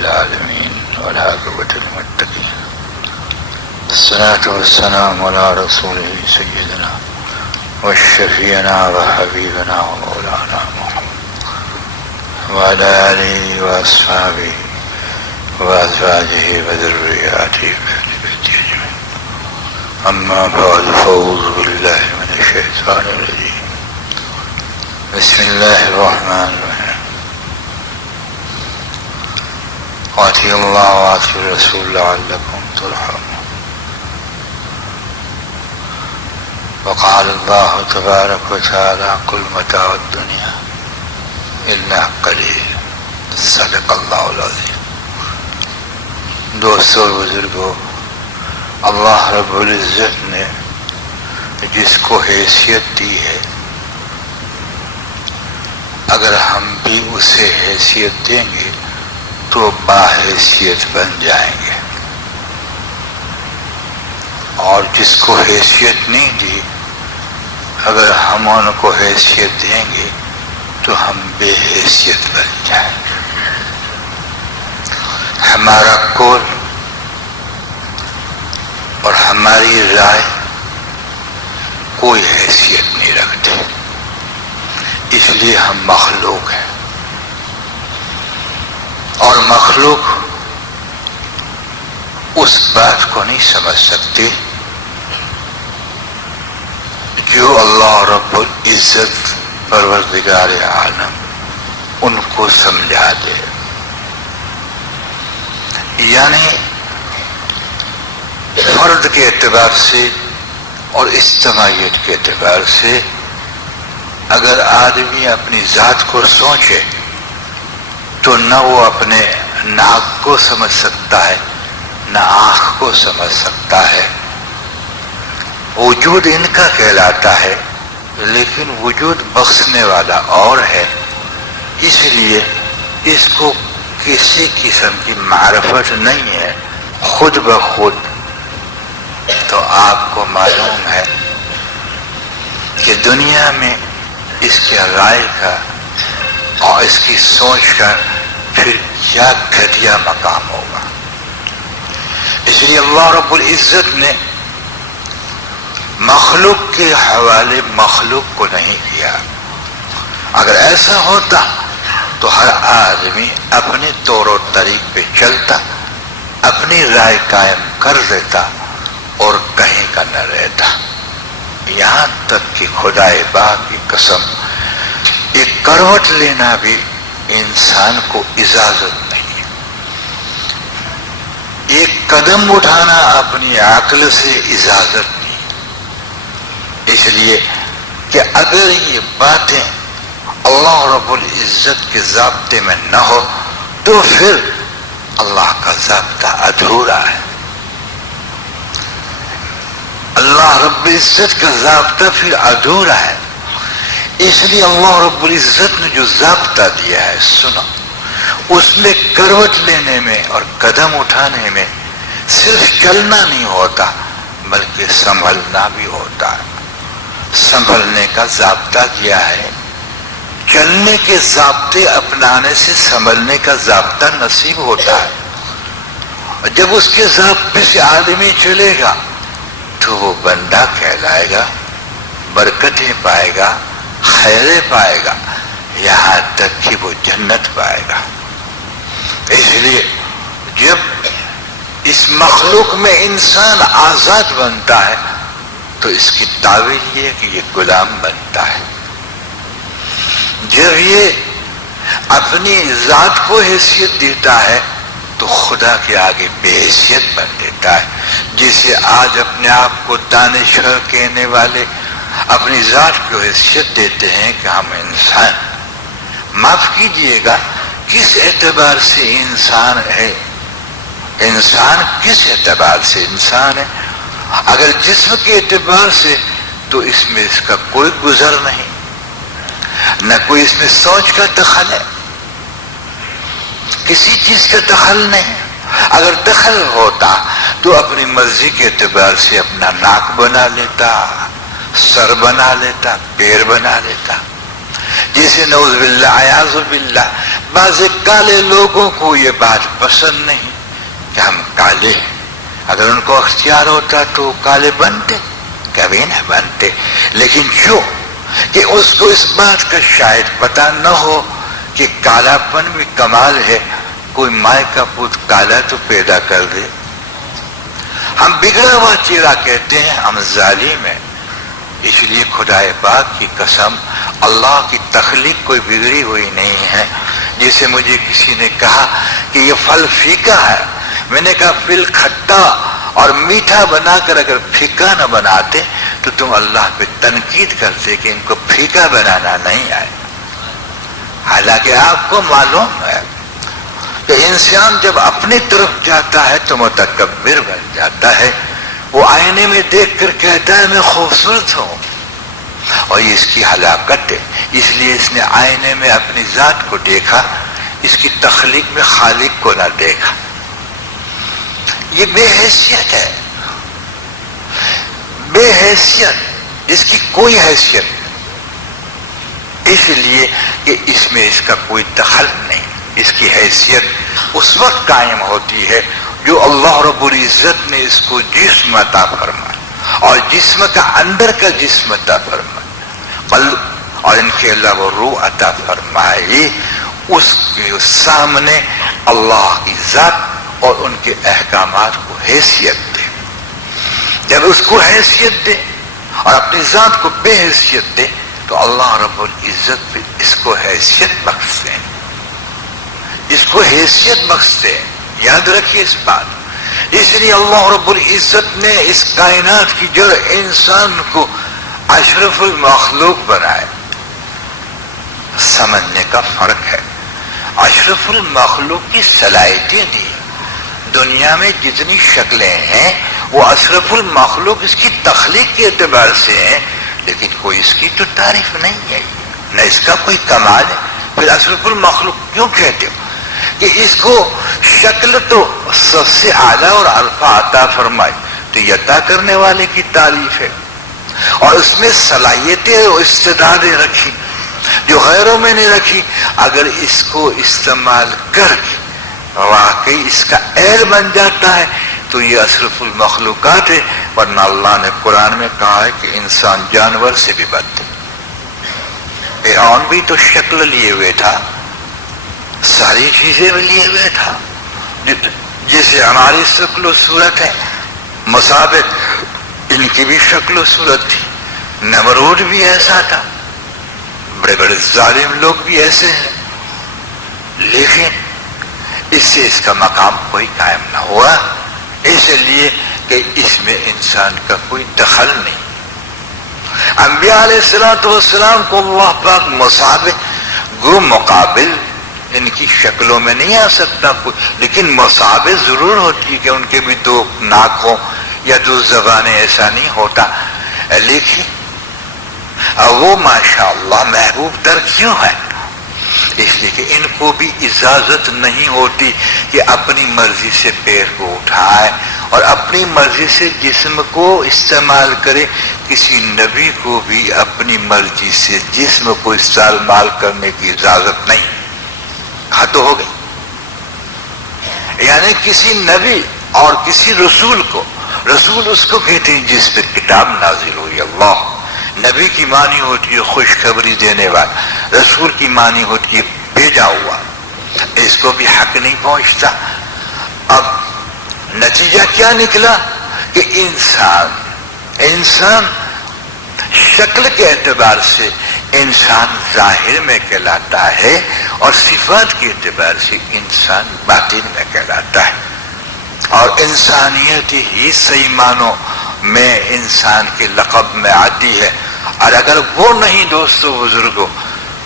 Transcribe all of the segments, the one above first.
العالمين والعاقبة للمتقين. الصلاة والسلام على رسوله سيدنا وشفيعنا وحبيبنا ومولانا محمد وعلى آله وأصحابه وأزواجه وذرياته وأهل بيته أجمعين. أما بعد فأعوذ بالله من الشيطان الرجيم. بسم الله الرحمن الرحيم. وأطيعوا الله وأطيعوا الرسول لعلكم ترحمون. وقال الله تبارك وتعالى قل متاع الدنيا إلا قلیل. صدق اللہ العظیم. دوستو اور بزرگو، اللہ رب العزت نے جس کو حیثیت دی ہے، اگر ہم بھی اسے حیثیت دیں گے تو باحیثیت بن جائیں گے، اور جس کو حیثیت نہیں دی اگر ہم ان کو حیثیت دیں گے تو ہم بے حیثیت بن جائیں گے. ہمارا قول اور ہماری رائے کوئی حیثیت نہیں رکھتے، اس لیے ہم مخلوق ہیں، اور مخلوق اس بات کو نہیں سمجھ سکتے جو اللہ رب العزت پروردگار عالم ان کو سمجھا دے. یعنی فرد کے اعتبار سے اور اجتماعیت کے اعتبار سے اگر آدمی اپنی ذات کو سوچے تو نہ وہ اپنے ناک کو سمجھ سکتا ہے نہ آنکھ کو سمجھ سکتا ہے. وجود ان کا کہلاتا ہے لیکن وجود بخشنے والا اور ہے، اس لیے اس کو کسی قسم کی معرفت نہیں ہے. خود بخود تو آپ کو معلوم ہے کہ دنیا میں اس کے رائے کا اور اس کی سوچ کا پھر کیا گھٹیا مقام ہوگا. اس لیے اللہ رب العزت نے مخلوق کے حوالے مخلوق کو نہیں کیا. اگر ایسا ہوتا تو ہر آدمی اپنے طور و طریق پہ چلتا، اپنی رائے قائم کر دیتا اور کہیں کا نہ رہتا. یہاں تک کہ خدائے پاک کی قسم ایک کروٹ لینا بھی انسان کو اجازت نہیں ہے. ایک قدم اٹھانا اپنی عقل سے اجازت نہیں. اس لیے کہ اگر یہ باتیں اللہ رب العزت کے ضابطے میں نہ ہو تو پھر اللہ کا ضابطہ ادھورا ہے. اللہ رب العزت کا ضابطہ پھر ادھورا ہے. اس لیے اللہ رب العزت نے جو ضابطہ دیا ہے سنو، اس میں کروٹ لینے میں اور قدم اٹھانے میں صرف چلنا نہیں ہوتا بلکہ سنبھلنا بھی ہوتا ہے. سنبھلنے کا ضابطہ دیا ہے، چلنے کے ضابطے اپنانے سے سنبھلنے کا ضابطہ نصیب ہوتا ہے. جب اس کے ضابطے سے آدمی چلے گا تو وہ بندہ کہلائے گا، برکتیں پائے گا، خیریں پائے گا، یہاں تک کہ وہ جنت پائے گا. اس لیے جب اس مخلوق میں انسان آزاد بنتا ہے تو اس کی تعبیر یہ ہے کہ یہ غلام بنتا ہے. جب یہ اپنی ذات کو حیثیت دیتا ہے تو خدا کے آگے بے حیثیت بن دیتا ہے. جسے آج اپنے آپ کو دانشور کہنے والے اپنی ذات کو حیثیت دیتے ہیں کہ ہم انسان. معاف کیجئے گا، کس اعتبار سے انسان ہے؟ انسان کس اعتبار سے انسان ہے؟ اگر جسم کے اعتبار سے تو اس میں اس کا کوئی گزر نہیں، نہ کوئی اس میں سوچ کا دخل ہے، کسی چیز کا دخل نہیں. اگر دخل ہوتا تو اپنی مرضی کے اعتبار سے اپنا ناک بنا لیتا، سر بنا لیتا، پیر بنا لیتا. جیسے نعوذ باللہ اعاذ باللہ بعض کالے لوگوں کو یہ بات پسند نہیں کہ ہم کالے ہیں. اگر ان کو اختیار ہوتا تو کالے بنتے؟ کبھی نہ بنتے. لیکن جو کہ اس کو اس بات کا شاید پتہ نہ ہو کہ کالا پن بھی کمال ہے. کوئی مائے کا پوت کالا تو پیدا کر دے. ہم بگڑا ہوا چہرہ کہتے ہیں ہم ظالم ہیں. اس لیے خدا پاک کی قسم اللہ کی تخلیق کوئی بگڑی ہوئی نہیں ہے. جیسے مجھے کسی نے کہا کہ یہ پھل پھیکا ہے، میں نے کہا پھل کھٹا اور میٹھا بنا کر اگر پھیکا نہ بناتے تو تم اللہ پہ تنقید کرتے کہ ان کو پھیکا بنانا نہیں آئے. حالانکہ آپ کو معلوم ہے کہ انسان جب اپنی طرف جاتا ہے تو متکبر بن جاتا ہے. وہ آئینے میں دیکھ کر کہتا ہے میں خوبصورت ہوں، اور یہ اس کی ہلاکت ہے. اس لیے اس نے آئینے میں اپنی ذات کو دیکھا، اس کی تخلیق میں خالق کو نہ دیکھا. یہ بے حیثیت ہے، بے حیثیت، اس کی کوئی حیثیت نہیں. اس لیے کہ اس میں اس کا کوئی دخل نہیں. اس کی حیثیت اس وقت قائم ہوتی ہے جو اللہ رب العزت نے اس کو جسم عطا فرمایا، اور جسم کا اندر کا جسم عطا فرمایا، قلب اور ان کے علاوہ روح عطا فرمائی. اس کے سامنے اللہ کی ذات اور ان کے احکامات کو حیثیت دے. جب اس کو حیثیت دے اور اپنی ذات کو بے حیثیت دے تو اللہ رب العزت بھی اس کو حیثیت بخش دے. اس کو حیثیت بخش دے. یاد رکھیے اس بات. اس لیے اللہ رب العزت نے اس کائنات کی جڑ انسان کو اشرف المخلوق بنائے. سمجھنے کا فرق ہے. اشرف المخلوق کی صلاحیتیں دی. دنیا میں جتنی شکلیں ہیں وہ اشرف المخلوق اس کی تخلیق کے اعتبار سے ہیں، لیکن کوئی اس کی تو تعریف نہیں ہے، نہ اس کا کوئی کمال ہے. پھر اشرف المخلوق کیوں کہتے ہو؟ کہ اس کو شکل تو سب سے اعلیٰ اور الفا عطا فرمائی تو یہ عطا کرنے والے کی تعریف ہے، اور اس میں صلاحیتیں اور استعدادیں رکھی جو غیروں میں نے رکھی. اگر اس کو استعمال کر کے واقعی اس کا اہل بن جاتا ہے تو یہ اشرف المخلوقات ہے. ورنہ اللہ نے قرآن میں کہا ہے کہ انسان جانور سے بھی بدتر. فرعون بھی تو شکل لیے ہوئے تھا، ساری چیزیں بھی لیے ہوئے تھا، جیسے ہماری شکل و صورت ہے. مصابت ان کی بھی شکل و صورت تھی. نمرود بھی ایسا تھا. بڑے بڑے ظالم لوگ بھی ایسے ہیں، لیکن اس سے اس کا مقام کوئی قائم نہ ہوا، اس لیے کہ اس میں انسان کا کوئی دخل نہیں. انبیاء علیہ الصلوۃ والسلام کو اللہ پاک مصابت گو مقابل ان کی شکلوں میں نہیں آ سکتا کوئی، لیکن مصابت ضرور ہوتی ہے کہ ان کے بھی دو ناک ہوں یا دو زبانیں. ایسا نہیں ہوتا. لیکن وہ ماشاءاللہ محبوب تر کیوں ہے؟ اس لیے کہ ان کو بھی اجازت نہیں ہوتی کہ اپنی مرضی سے پیر کو اٹھائے اور اپنی مرضی سے جسم کو استعمال کرے. کسی نبی کو بھی اپنی مرضی سے جسم کو استعمال کرنے کی اجازت نہیں. حد ہو گئی. یعنی کسی نبی اور کسی رسول کو، رسول اس کو کہتے ہیں جس پہ کتاب نازل ہوئی. اللہ نبی کی معنی ہوتی ہے خوشخبری دینے والا، رسول کی معنی ہوتی ہے بھیجا ہوا. اس کو بھی حق نہیں پہنچتا. اب نتیجہ کیا نکلا کہ انسان شکل کے اعتبار سے انسان ظاہر میں کہلاتا ہے اور صفات کے اعتبار سے انسان باطن میں کہلاتا ہے. اور انسانیت ہی صحیح معنوں میں انسان کے لقب میں آتی ہے. اور اگر وہ نہیں دوستو بزرگوں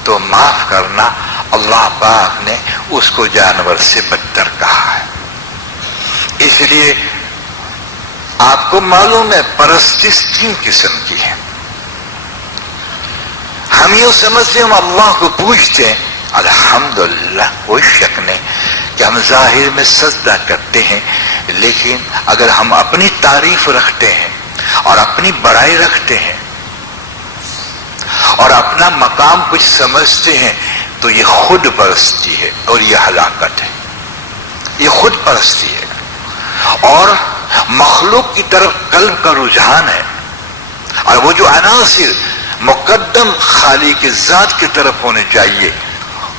تو معاف کرنا، اللہ پاک نے اس کو جانور سے بدتر کہا ہے. اس لیے آپ کو معلوم ہے پرستش تین قسم کی ہے. ہم یہ سمجھتے ہم اللہ کو پوچھتے ہیں، الحمدللہ کوئی شک نہیں کہ ہم ظاہر میں سجدہ کرتے ہیں، لیکن اگر ہم اپنی تعریف رکھتے ہیں اور اپنی بڑائی رکھتے ہیں اور اپنا مقام کچھ سمجھتے ہیں تو یہ خود پرستی ہے اور یہ ہلاکت ہے، یہ خود پرستی ہے، اور مخلوق کی طرف قلب کا رجحان ہے، اور وہ جو عناصر مقدم خالق کی ذات کی طرف ہونے چاہیے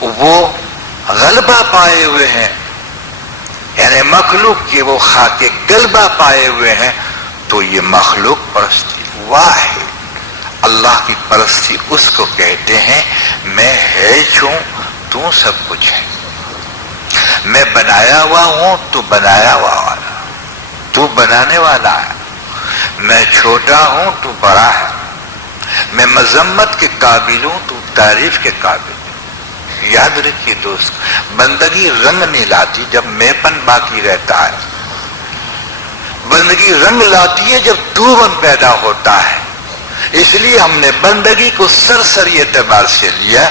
وہ غلبہ پائے ہوئے ہیں، یعنی مخلوق کے وہ خاک غلبہ پائے ہوئے ہیں، تو یہ مخلوق پرستی واحد اللہ کی پرستی اس کو کہتے ہیں میں ہے ہوں تو سب کچھ ہے، میں بنایا ہوا ہوں تو بنایا ہوا والا، تو بنانے والا ہے، میں چھوٹا ہوں تو بڑا ہے، میں مذمت کے قابل ہوں تو تعریف کے قابل ہوں۔ یاد رکھیے دوست، بندگی رنگ نہیں لاتی جب میں پن باقی رہتا ہے، بندگی رنگ لاتی ہے جب تو من پیدا ہوتا ہے۔ اس لیے ہم نے بندگی کو سرسری اعتبار سے لیا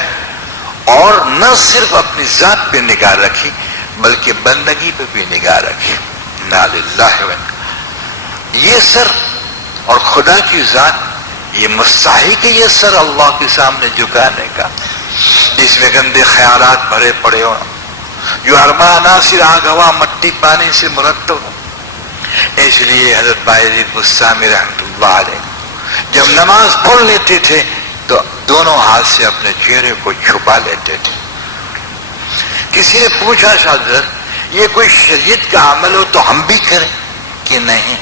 اور نہ صرف اپنی ذات پہ نگاہ رکھی بلکہ بندگی پہ بھی نگاہ رکھی۔ انا للہ و یہ سر اور خدا کی ذات یہ مستحق ہے، یہ سر اللہ کے سامنے جھکانے کا، جس میں گندے خیالات بھرے پڑے ہوں، جو اربع عناصر آگ ہوا مٹی پانی سے مرتب ہو۔ اس لیے حضرت باعزید بستامی رحمۃ اللہ علیہ جب نماز پڑھ لیتے تھے تو دونوں ہاتھ سے اپنے چہرے کو چھپا لیتے تھے۔ کسی نے پوچھا حضرت یہ کوئی شریعت کا عمل ہو تو ہم بھی کریں کہ نہیں؟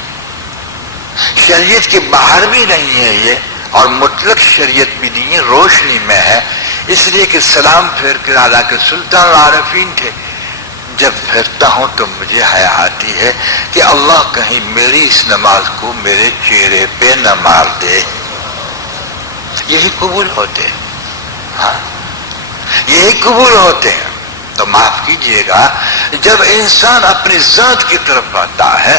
شریعت کے باہر بھی نہیں ہے یہ، اور مطلق شریعت بھی نہیں ہے، روشنی میں ہے، اس لیے کہ سلام پھیر کے اعلیٰ کے سلطان العارفین تھے، جب پھرتا ہوں تو مجھے حیا آتی ہے کہ اللہ کہیں میری اس نماز کو میرے چہرے پہ نہ مار دے۔ یہی قبول ہوتے ہیں، ہاں یہی قبول ہوتے ہیں۔ تو معاف کیجئے گا، جب انسان اپنی ذات کی طرف آتا ہے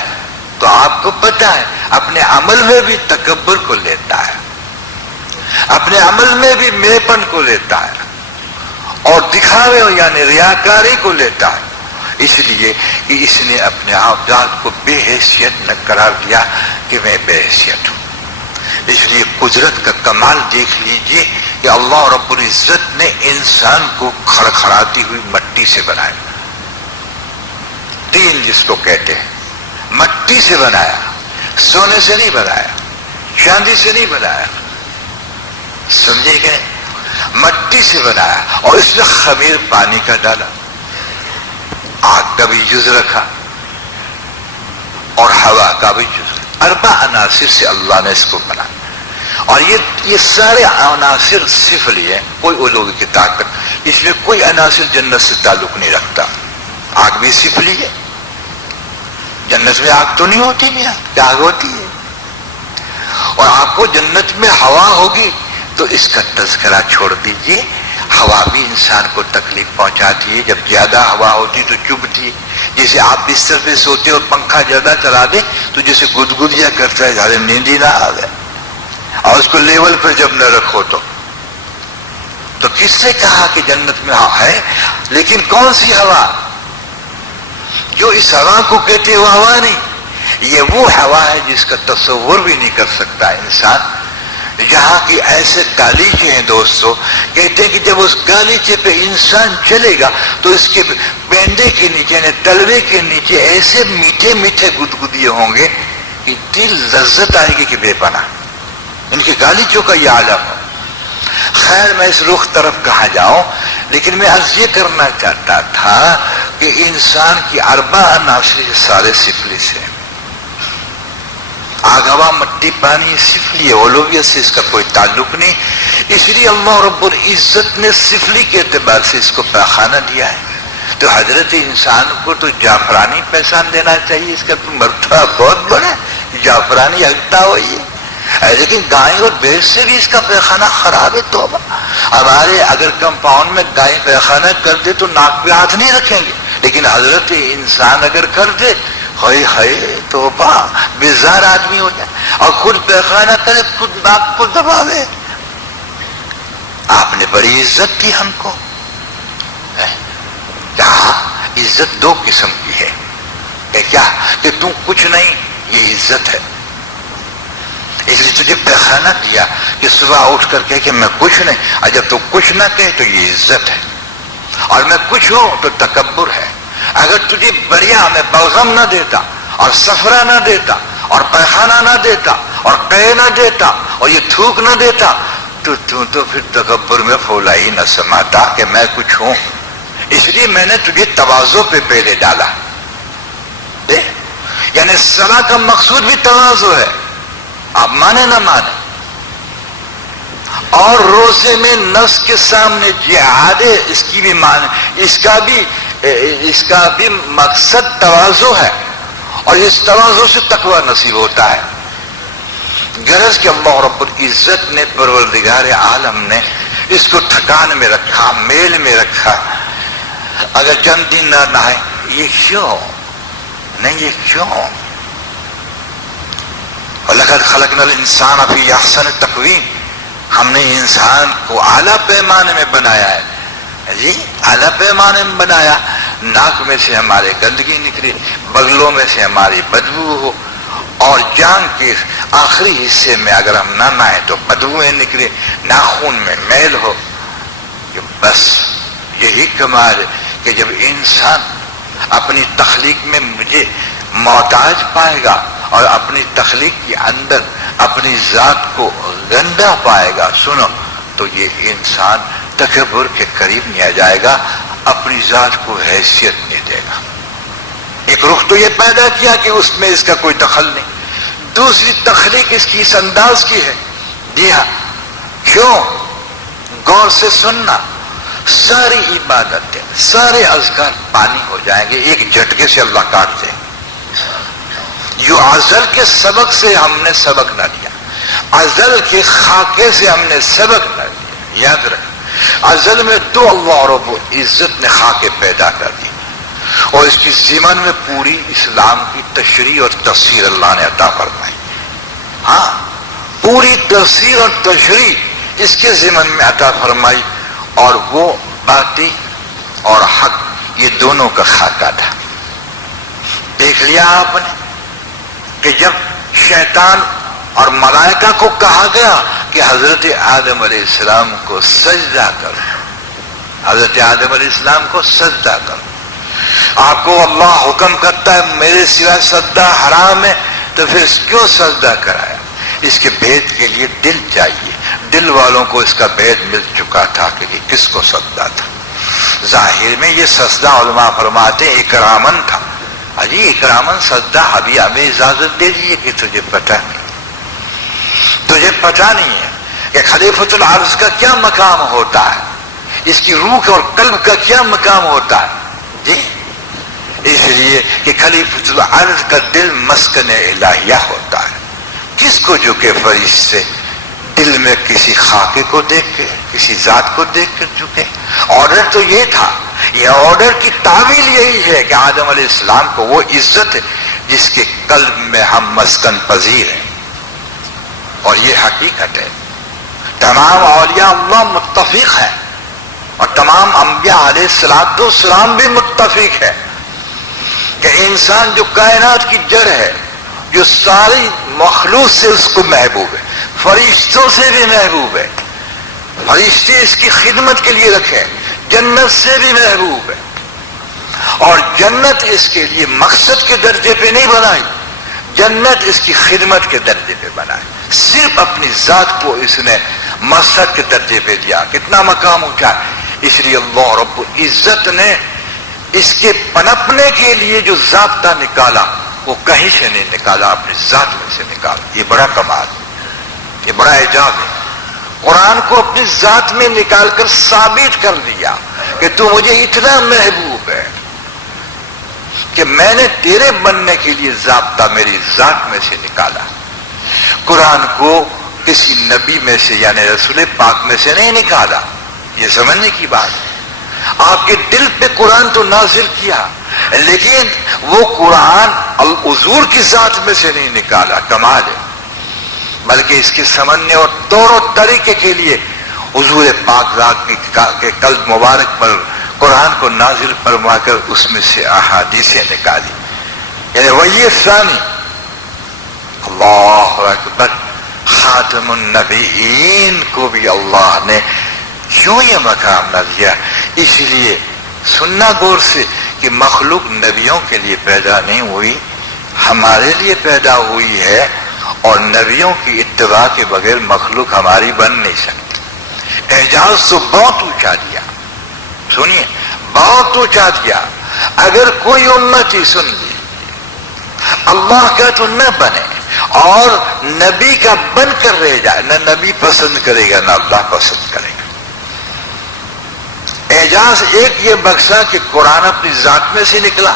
تو آپ کو پتہ ہے اپنے عمل میں بھی تکبر کو لیتا ہے، اپنے عمل میں بھی میپن کو لیتا ہے، اور دکھاوے یعنی ریاکاری کو لیتا ہے، اس لیے کہ اس نے اپنے آپ ذات کو بے حیثیت نہ قرار دیا کہ میں بے حیثیت ہوں۔ اس لیے قدرت کا کمال دیکھ لیجئے کہ اللہ رب العزت نے انسان کو کھڑکھڑاتی ہوئی مٹی سے بنایا، تین جس کو کہتے ہیں، مٹی سے بنایا، سونے سے نہیں بنایا، چاندی سے نہیں بنایا، سمجھے گئے؟ مٹی سے بنایا، اور اس میں خمیر پانی کا ڈالا، آگ کا بھی جز رکھا اور ہوا کا بھی جز رکھا، اربع عناصر سے اللہ نے اس کو بنایا۔ اور یہ سارے عناصر سفلی ہیں، کوئی علوی کی طاقت، اس میں کوئی عناصر جنت سے تعلق نہیں رکھتا۔ آگ بھی سفلی ہے، جنت میں آگ تو نہیں ہوتی، میاں آگ ہوتی ہے، اور آپ کو جنت میں ہوا ہوگی تو اس کا تذکرہ چھوڑ دیجئے، ہوا بھی انسان کو تکلیف پہنچاتی ہے، جب زیادہ ہوا ہوتی تو چبھتی ہے، جیسے آپ بستر پہ سوتے اور پنکھا زیادہ چلا دیں تو جیسے گدگدیا کرتا ہے، زیادہ نیند ہی نہ آئے، اور اس کو لیول پہ جب نہ رکھو تو کس نے کہا کہ جنت میں ہے؟ لیکن کون سی ہوا؟ جو اس ہوا کو کہتے وہ ہوا نہیں، یہ وہ ہوا ہے جس کا تصور بھی نہیں کر سکتا انسان، جہاں کی ایسے گالیچے ہیں دوستو، کہتے ہیں کہ جب اس گالیچے پہ انسان چلے گا تو اس کے پینڈے کے نیچے یعنی تلوے کے نیچے ایسے میٹھے میٹھے گدگدیے ہوں گے کہ دل لذت آئے گی کہ بے پناہ، ان کے گالیچوں کا یہ عالم ہے۔ خیر میں اس رخ طرف کہاں جاؤں، لیکن میں عرض یہ کرنا چاہتا تھا کہ انسان کی اربع عناصر سارے سفلی سے، آگ ہوا مٹی پانی سفلی ہے، اولویت سے اس کا کوئی تعلق نہیں، اس لیے اللہ رب العزت نے سفلی کے اعتبار سے اس کو پیخانہ دیا ہے۔ تو حضرت انسان کو تو جعفرانی پیسان دینا چاہیے، اس کا تو مرتبہ بہت بڑا ہے، جعفرانی ہلتا ہوئی ہے، لیکن گائے اور بھینس سے بھی اس کا پیخانہ خراب ہے۔ توبہ، ہمارے اگر کمپاؤنڈ میں گائے پیخانہ کر دے تو ناک پہ ہاتھ نہیں رکھیں گے، لیکن حضرت انسان اگر کر دے، ہائے ہائے توبہ، بیزار آدمی ہو جائے، اور خود پیخانہ کرے، خود ناک کو دباوے۔ آپ نے بڑی عزت دی ہم کو، کہا عزت دو قسم کی ہے، کہ کیا کہ تم کچھ نہیں، یہ عزت ہے، اس لیے تجھے پیخانہ دیا کہ صبح اٹھ کر کہ میں کچھ نہیں، اور جب تو کچھ نہ کہے تو یہ عزت ہے، اور میں کچھ ہوں تو تکبر ہے۔ اگر تجھے بریا میں بلغم نہ دیتا اور صفرا نہ دیتا اور پیخانہ نہ دیتا اور قے نہ دیتا اور یہ تھوک نہ دیتا تو پھر تکبر میں پھولا ہی نہ سماتا کہ میں کچھ ہوں۔ اس لیے میں نے تجھے تواضع پہ پہلے ڈالا۔ یعنی صلاح کا مقصود بھی تواضع ہے، آپ مانے نہ مانے۔ اور روزے میں نفس کے سامنے جہاد ہے، اس کا بھی مقصد تواضع ہے، اور اس تواضع سے تقوی نصیب ہوتا ہے۔ غرض کہ اللہ رب العزت نے، پروردگار عالم نے اس کو ٹھکان میں رکھا، میل میں رکھا۔ اگر چند دن نہ نہائے، یہ کیوں نہیں، یہ کیوں؟ وَلَقَدْ خَلَقْنَا الْإِنسَانَ فِي أَحْسَنِ تَقْوِيمٍ، ہم نے انسان کو اعلیٰ پیمانے میں بنایا ہے، جی اعلیٰ پیمانے میں بنایا۔ ناک میں سے ہمارے گندگی نکلی، بغلوں میں سے ہماری بدبو ہو، اور جان کے آخری حصے میں اگر ہم نہ نہائیں تو بدبوئیں نکلے، ناخن میں میل ہو۔ کہ بس یہی کمال ہے کہ جب انسان اپنی تخلیق میں مجھے محتاج پائے گا اور اپنی تخلیق کے اندر اپنی ذات کو گندا پائے گا، سنو، تو یہ انسان تکبر کے قریب نہیں آ جائے گا، اپنی ذات کو حیثیت نہیں دے گا۔ ایک رخ تو یہ پیدا کیا کہ اس میں اس کا کوئی دخل نہیں، دوسری تخلیق اس کی اس انداز کی ہے۔ جی ہاں، کیوں؟ غور سے سننا، ساری عبادتیں، سارے اذکار پانی ہو جائیں گے، ایک جھٹکے سے اللہ کاٹ دے۔ جو ازل کے سبق سے ہم نے سبق نہ لیا، ازل کے خاکے سے ہم نے سبق نہ لیا، یاد رکھ، ازل میں تو اللہ رب العزت نے خاکے پیدا کر دی، اور اس کی ضمن میں پوری اسلام کی تشریح اور تفسیر اللہ نے عطا فرمائی۔ ہاں، پوری تفسیر اور تشریح اس کے ضمن میں عطا فرمائی، اور وہ باطل اور حق یہ دونوں کا خاکہ تھا۔ دیکھ لیا آپ نے کہ جب شیطان اور ملائکہ کو کہا گیا کہ حضرت آدم علیہ السلام کو سجدہ کرو، حضرت آدم علیہ السلام کو سجدہ کرو، آپ کو اللہ حکم کرتا ہے میرے سوا سجدہ حرام ہے، تو پھر کیوں سجدہ کرایا؟ اس کے بھید کے لیے دل چاہیے۔ دل والوں کو اس کا بھید مل چکا تھا کہ یہ کس کو سجدہ تھا۔ ظاہر میں یہ سجدہ علماء فرماتے اکرامن تھا، اجی اکرامن سجدہ، ابھی ہمیں اجازت دے دیجیے کہ تجھے پتہ نہیں ہے کہ خلیفۃ العرض کا کیا مقام ہوتا ہے، اس کی روح اور قلب کا کیا مقام ہوتا ہے۔ جی اس لیے کہ خلیفۃ العرض کا دل مسکن الہیہ ہوتا ہے۔ کس کو جو کہ فرشتے دل میں کسی خاکے کو دیکھ کے، کسی ذات کو دیکھ کر چکے۔ آرڈر تو یہ تھا، یہ آرڈر کی تعویل یہی ہے کہ آدم علیہ السلام کو وہ عزت ہے جس کے قلب میں ہم مسکن پذیر ہیں، اور یہ حقیقت ہے۔ تمام اولیاء اللہ متفق ہیں، اور تمام انبیاء علیہ السلام بھی متفق ہے کہ انسان جو کائنات کی جڑ ہے، جو ساری مخلوق سے اس کو محبوب ہے، فرشتوں سے بھی محبوب ہے، فرشتے اس کی خدمت کے لیے رکھے، جنت سے بھی محبوب ہے، اور جنت اس کے لیے مقصد کے درجے پہ نہیں بنائی، جنت اس کی خدمت کے درجے پہ بنائی، صرف اپنی ذات کو اس نے مقصد کے درجے پہ دیا۔ کتنا مقام اٹھا! اس لیے اللہ رب العزت نے اس کے پنپنے کے لیے جو ضابطہ نکالا وہ کہیں سے نہیں نکالا، اپنی ذات میں سے نکالا۔ یہ بڑا کمال، یہ بڑا اعجاز ہے۔ قرآن کو اپنی ذات میں نکال کر ثابت کر دیا کہ تو مجھے اتنا محبوب ہے کہ میں نے تیرے بننے کے لیے ضابطہ میری ذات میں سے نکالا۔ قرآن کو کسی نبی میں سے یعنی رسول پاک میں سے نہیں نکالا، یہ سمجھنے کی بات ہے۔ آپ کے دل پہ قرآن تو نازل کیا، لیکن وہ قرآن الحضور کی ذات میں سے نہیں نکالا، کمال ہے، بلکہ اس کے سمجھنے اور طور و طریقے کے لیے حضور پاک ذات کے قلب مبارک پر قرآن کو نازل فرما کر اس میں سے احادیثیں نکالی۔ یعنی وہی ثانی، اللہ اکبر، خاتم النبیین کو بھی اللہ نے کیوں یہ مقام نہ دیا؟ اس لیے سننا غور سے کہ مخلوق نبیوں کے لیے پیدا نہیں ہوئی، ہمارے لیے پیدا ہوئی ہے، اور نبیوں کی اتباع کے بغیر مخلوق ہماری بن نہیں سکتی۔ اعجاز تو بہت اونچا دیا، سنیے بہت اونچا دیا۔ اگر کوئی امتی سن لی اللہ کا تو نہ بنے اور نبی کا بن کر رہ جائے، نہ نبی پسند کرے گا نہ اللہ پسند کرے گا۔ اعجاز ایک یہ بخشا کہ قرآن اپنی ذات میں سے نکلا،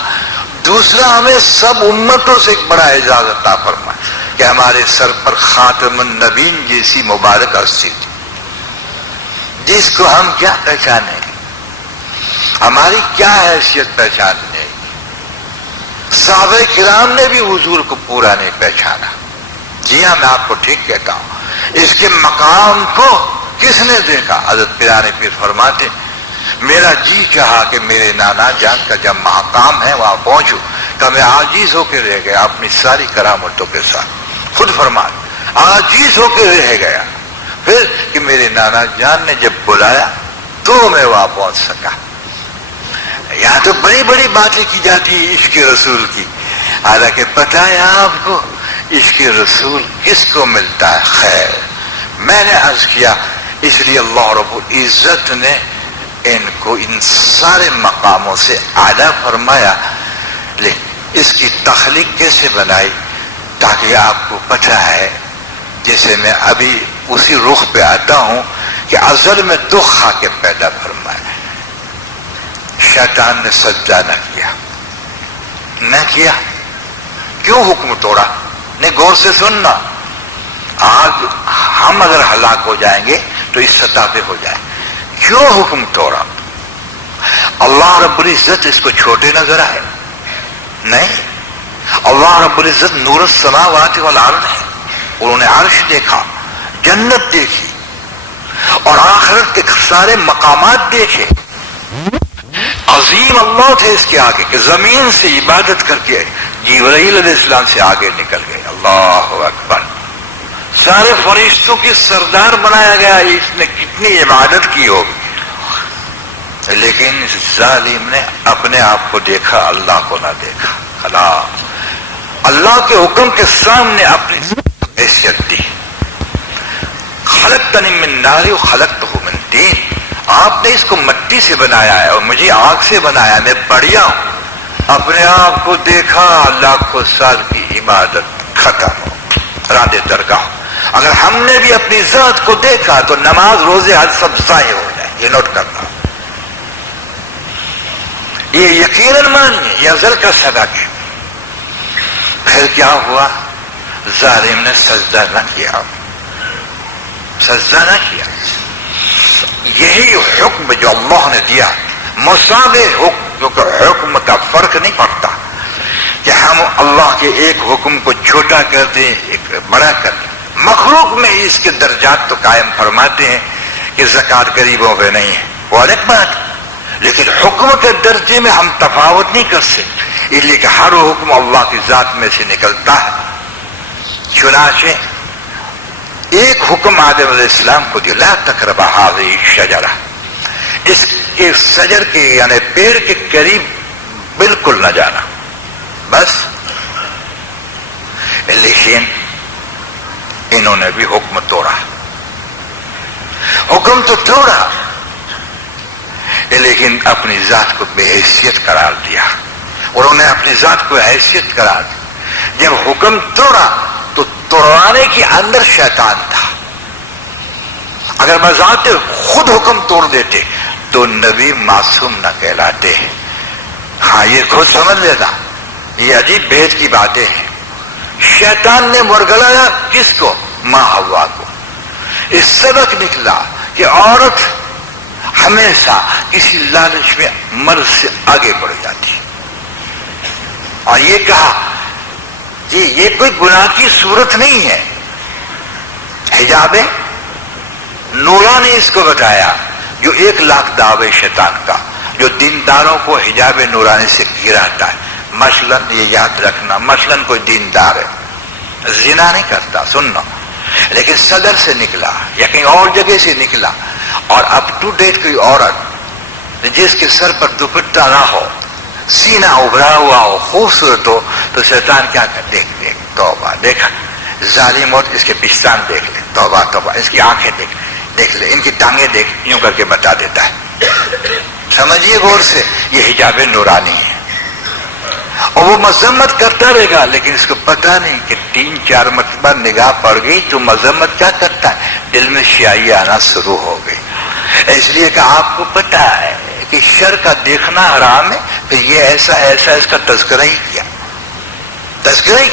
دوسرا ہمیں سب امتوں سے ایک بڑا اعزاز عطا فرمایا کہ ہمارے سر پر خاتم النبیین جیسی مبارک ہستی تھی، جس کو ہم کیا پہچانے، ہماری کیا حیثیت پہچاننے۔ صحابہ کرام نے بھی حضور کو پورا نہیں پہچانا۔ جی ہاں، میں آپ کو ٹھیک کہتا ہوں، اس کے مقام کو کس نے دیکھا؟ حضرت پیرانے پیر فرماتے میرا جی چاہا کہ میرے نانا جان کا جب مقام ہے وہاں پہنچوں، کہ میں عاجز ہو کے رہ گیا اپنی ساری کرامتوں کے ساتھ، خود فرمائے عاجز ہو کے رہ گیا، پھر کہ میرے نانا جان نے جب بلایا تو میں وہاں پہنچ سکا۔ یہاں تو بڑی بڑی باتیں کی جاتی ہیں عشق رسول کی، حالانکہ پتہ ہے آپ کو عشق رسول کس کو ملتا ہے؟ خیر، میں نے عرض کیا اس لیے اللہ رب العزت نے ان کو ان سارے مقاموں سے اعلیٰ فرمایا۔ لیکن اس کی تخلیق کیسے بنائی؟ تاکہ آپ کو پتہ ہے، جیسے میں ابھی اسی رخ پہ آتا ہوں کہ ازل میں دو خاکے پیدا فرمائے۔ شیطان نے سجدہ نہ کیا، کیوں حکم توڑا؟ نہیں، غور سے سننا، آج ہم اگر ہلاک ہو جائیں گے تو اس سطح پہ ہو جائیں۔ کیوں حکم توڑا؟ اللہ رب العزت اس کو چھوٹے نظر آئے؟ نہیں، اللہ رب العزت نور السماوات والارض ہے، انہوں نے عرش دیکھا، جنت دیکھی اور آخرت کے سارے مقامات دیکھے۔ عظیم اللہ تھے اس کے آگے کہ زمین سے عبادت کر کے جبرائیل علیہ السلام سے آگے نکل گئے۔ اللہ اکبر، سارے فرشتوں کی سردار بنایا گیا، اس نے کتنی عبادت کی ہوگی، لیکن اس ظالم نے اپنے آپ کو دیکھا، اللہ کو نہ دیکھا۔ اللہ کے حکم کے سامنے اپنی حیثیت دی۔ خلقتنی من نار وخلقتہ من طین، آپ نے اس کو مٹی سے بنایا ہے اور مجھے آگ سے بنایا، میں بڑھیا ہوں۔ اپنے آپ کو دیکھا، لاکھوں سال کی عبادت ختم ہو، رادے درگاہ۔ اگر ہم نے بھی اپنی ذات کو دیکھا تو نماز روزے حج سب ضائع ہو جائے، یہ نوٹ کرنا، یہ یقیناً مانیے، یہ ازل کا سبق ہے۔ پھر کیا ہوا؟ ظالم نے سجدہ نہ کیا، سجدہ نہ کیا۔ یہی حکم جو اللہ نے دیا، مساوی حکم، کیونکہ حکم کا فرق نہیں پڑتا کہ ہم اللہ کے ایک حکم کو چھوٹا کر دیں ایک بڑا کر دیں۔ مخلوق میں اس کے درجات تو قائم فرماتے ہیں کہ زکوٰۃ غریبوں پہ نہیں ہے، وہ الگ بات، لیکن حکم کے درجے میں ہم تفاوت نہیں کر سکتے، اس لیے کہ ہر حکم اللہ کی ذات میں سے نکلتا ہے۔ چنانچہ ایک حکم آدم علیہ السلام کو دیا، لا تقربا هذه الشجرہ، اس کے شجر کے یعنی پیڑ کے قریب بالکل نہ جانا، بس۔ لیکن انہوں نے بھی حکم توڑا، حکم تو توڑا لیکن اپنی ذات کو بے حیثیت قرار دیا، انہوں نے اپنی ذات کو حیثیت قرار دی۔ جب حکم توڑا تو توڑوانے کے اندر شیطان تھا، اگر بذات خود حکم توڑ دیتے تو نبی معصوم نہ کہلاتے۔ ہاں، یہ خود سمجھ لیتا، یہ عجیب بھید کی باتیں ہیں۔ شیطان نے مرگلایا کس کو؟ ماں حوا کو۔ اس سبق نکلا کہ عورت ہمیشہ کسی لالچ میں مرد سے آگے بڑھ جاتی، اور یہ کہا کہ یہ کوئی گناہ کی صورت نہیں ہے، حجاب نورا نے اس کو بتایا، جو 1,00,000 دعوے شیطان کا جو دینداروں کو حجاب نورانی سے گراتا ہے۔ مثلاً یہ یاد رکھنا، مثلاً کوئی دیندار ہے، زنا نہیں کرتا، سننا، لیکن صدر سے نکلا یا کہیں اور جگہ سے نکلا اور اپ ٹو ڈیٹ کوئی عورت جس کے سر پر دوپٹہ نہ ہو، سینہ ابھرا ہوا ہو، خوبصورت ہو، تو شیطان کیا کر دیکھ توبہ، دیکھا ظالم ہو اس کے پشتان دیکھ لے، توبہ توبہ، اس کی آنکھیں دیکھ لے، ان کی ٹانگیں دیکھ، یوں کر کے بتا دیتا ہے۔ سمجھیے غور سے، یہ حجاب نورانی ہے، اور وہ مذمت کرتا رہے گا، لیکن اس کو پتا نہیں کہ 3-4 مرتبہ نگاہ پڑ گئی تو مذمت کیا کرتا ہے، دل میں شیائی آنا شروع ہو گئی۔ اس لیے کہ آپ کو پتا ہے کہ شر کا دیکھنا حرام ہے، پھر یہ ایسا اس کا تذکرہ ہی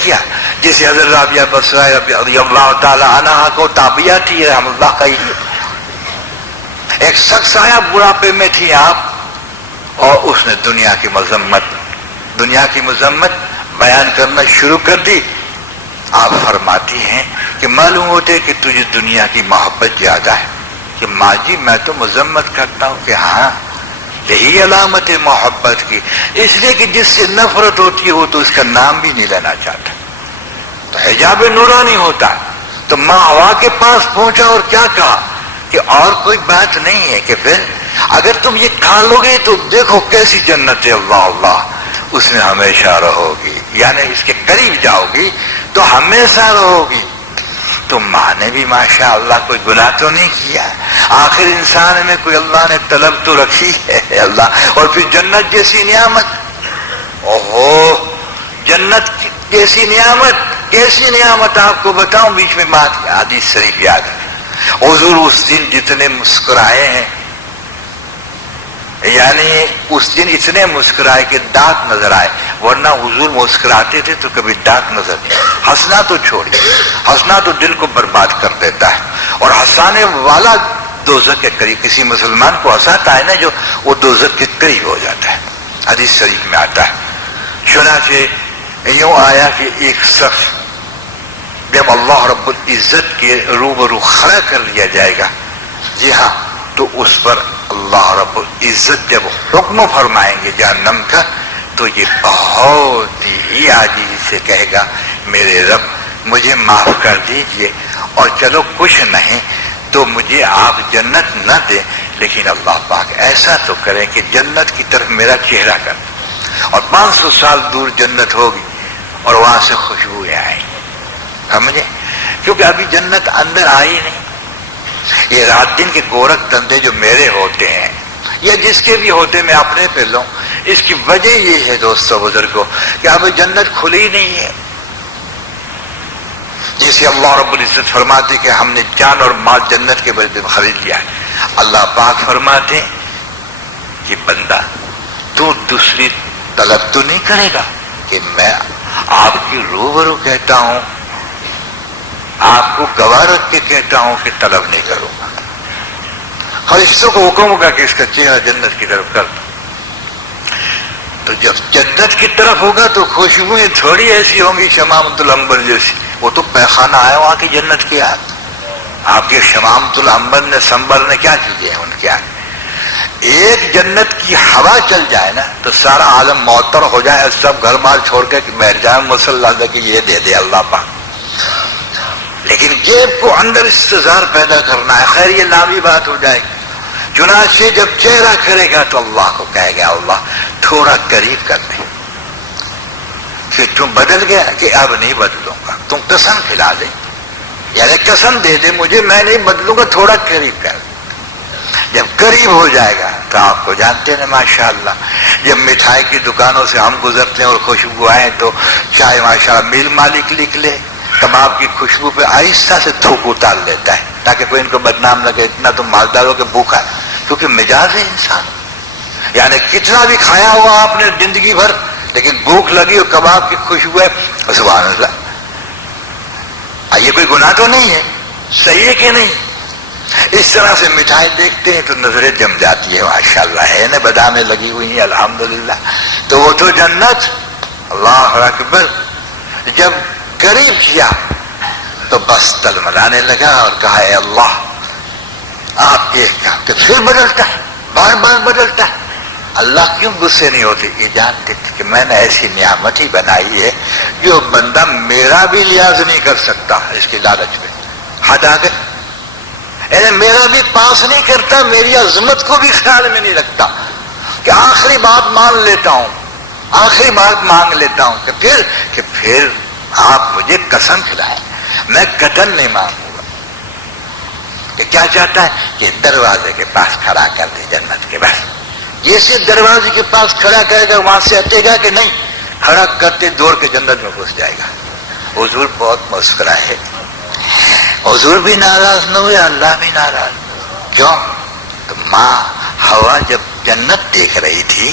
کیا، جسے حضرت رابعہ بصری رضی اللہ تعالی عنہا کو تابعہ تھی رحم اللہ کا ہی ایک شخص آیا، بڑھاپے میں تھی آپ، اور اس نے دنیا کی مذمت بیان کرنا شروع کر دی۔ آپ فرماتی ہیں کہ معلوم ہوتے کہ تجھے دنیا کی محبت زیادہ ہے، کہ ماں جی میں تو مذمت کرتا ہوں، کہ ہاں یہی علامت ہے محبت کی، اس لیے کہ جس سے نفرت ہوتی ہے وہ تو اس کا نام بھی نہیں لینا چاہتا، تو حجاب نورانی ہوتا ہے۔ تو ماں ہوا کے پاس پہنچا اور کیا کہا کہ اور کوئی بات نہیں ہے، کہ پھر اگر تم یہ کھا لو گے تو دیکھو کیسی جنت ہے، اللہ اللہ اس میں ہمیشہ رہو گی، یعنی اس کے قریب جاؤ گی تو ہمیشہ رہو گی۔ تو ماں نے بھی ماشاء اللہ کوئی گناہ تو نہیں کیا، آخر انسان میں کوئی اللہ نے طلب تو رکھی ہے اللہ، اور پھر جنت جیسی نعمت، اوہو جنت جیسی نعمت، کیسی نعمت آپ کو بتاؤں، بیچ میں بات حدیث شریف یاد ہے، حضور اس دن جتنے مسکرائے ہیں، یعنی اس دن اتنے مسکرائے کہ دانت نظر آئے، ورنہ حضور مسکراتے تھے تو کبھی دانت نظر نہیں، ہنسنا تو چھوڑیے، ہنسنا تو دل کو برباد کر دیتا ہے، اور ہنسانے والا دوزخ کے قریب، کسی مسلمان کو ہنساتا ہے نا جو، وہ دوزخ کے قریب ہو جاتا ہے، حدیث شریف میں آتا ہے۔ چنانچہ یوں آیا کہ ایک شخص جب اللہ رب العزت کے روبرو کھڑا کر لیا جائے گا، جی ہاں، تو اس پر اللہ رب العزت جب حکم فرمائیں گے جہنم کا، تو یہ بہت ہی عاجزی سے کہے گا میرے رب مجھے معاف کر دیجئے، اور چلو کچھ نہیں تو مجھے آپ جنت نہ دیں، لیکن اللہ پاک ایسا تو کریں کہ جنت کی طرف میرا چہرہ کر، اور 500 سال دور جنت ہوگی اور وہاں سے خوشبوئیں آئیں گی، سمجھے؟ کیونکہ ابھی جنت اندر آئی نہیں۔ یہ رات دن کے گورکھ دندے جو میرے ہوتے ہیں یا جس کے بھی ہوتے، میں اپنے پہ لوں، اس کی وجہ یہ ہے دوستو بزرگوں کہ ابھی جنت کھلی نہیں ہے۔ جسے اللہ رب العزت فرماتے کہ ہم نے جان اور مال جنت کے بدلے میں خرید لیا ہے، اللہ پاک فرماتے کہ بندہ تو دوسری طلب تو نہیں کرے گا، کہ میں آپ کی روبرو کہتا ہوں، آپ کو گواہ رکھ کے کہتا ہوں کہ طلب نہیں کروں گا۔ فرشتوں کو حکم ہوگا کہ اس کا چہرہ جنت کی طرف کر دو، تو جب جنت کی طرف ہوگا تو خوشبوئیں تھوڑی ایسی ہوں گی شمامۃ العنبر جیسی، وہ تو پیخانہ ہے وہاں کی جنت کی یاد۔ آپ کے شمامۃ العنبر نے سنبر نے کیا چیزیں ہیں ان کے آگے؟ ایک جنت کی ہوا چل جائے نا تو سارا عالم معطر ہو جائے، سب گھر بار چھوڑ کے بیٹھ جائے مسلح کہ یہ دے دے اللہ پاک، لیکن جیب کو اندر استظہار پیدا کرنا ہے، خیر یہ نامی بات ہو جائے گی۔ چنانچہ جب چہرہ کرے گا تو اللہ کو کہے گا اللہ تھوڑا قریب کر دے، کہ تم بدل گیا کہ اب نہیں بدلوں گا، تم قسم کھلا دے، یعنی قسم دے دے مجھے میں نہیں بدلوں گا، تھوڑا قریب کر دے۔ جب قریب ہو جائے گا تو آپ کو جانتے ہیں ماشاءاللہ، جب مٹھائی کی دکانوں سے ہم گزرتے ہیں اور خوشبو آئے تو چاہے ماشاءاللہ میل مالک لکھ لے، کباب کی خوشبو پہ آہستہ سے تھوک اتار لیتا ہے تاکہ کوئی ان کو بدنام لگے، اتنا تو مالدار ہو کے بھوکا ہے، کیونکہ مزاج ہے انسان، یعنی کتنا بھی کھایا ہوا آپ نے زندگی بھر، لیکن بھوک لگی اور کباب کی خوشبو ہے، سبحان اللہ، یہ کوئی گناہ تو نہیں ہے، صحیح ہے کہ نہیں؟ اس طرح سے مٹھائی دیکھتے ہیں تو نظریں جم جاتی ہے، ماشاءاللہ ہے نا بادامیں لگی ہوئی ہیں الحمدللہ، تو وہ تو جنت، اللہ اکبر۔ جب قریب کیا تو بس تلملانے لگا اور کہا اے اللہ آپ یہ کیا، کہ پھر بدلتا ہے، بار بار بدلتا ہے۔ اللہ کیوں غصے نہیں ہوتے؟ یہ جانتے تھے کہ میں نے ایسی نعمت ہی بنائی ہے جو بندہ میرا بھی لحاظ نہیں کر سکتا، اس کی لالچ میں ہٹا کے میرا بھی پاس نہیں کرتا، میری عظمت کو بھی خیال میں نہیں رکھتا کہ آخری بات مان لیتا ہوں، آخری بات مانگ لیتا ہوں کہ پھر آپ مجھے قسم کھلائیں میں قتل نہیں مانگوں گا. کہ کیا چاہتا ہے کہ دروازے کے پاس کھڑا کر دے جنت کے، بس یہ صرف دروازے کے پاس کھڑا کرے گا، وہاں سے ہٹے گا کہ نہیں، کھڑا کرتے دوڑ کے جنت میں گھس جائے گا. حضور بہت مسکرائے، حضور بھی ناراض نہ ہوئے، اللہ بھی ناراض. کیوں؟ تو ماں ہوا جب جنت دیکھ رہی تھی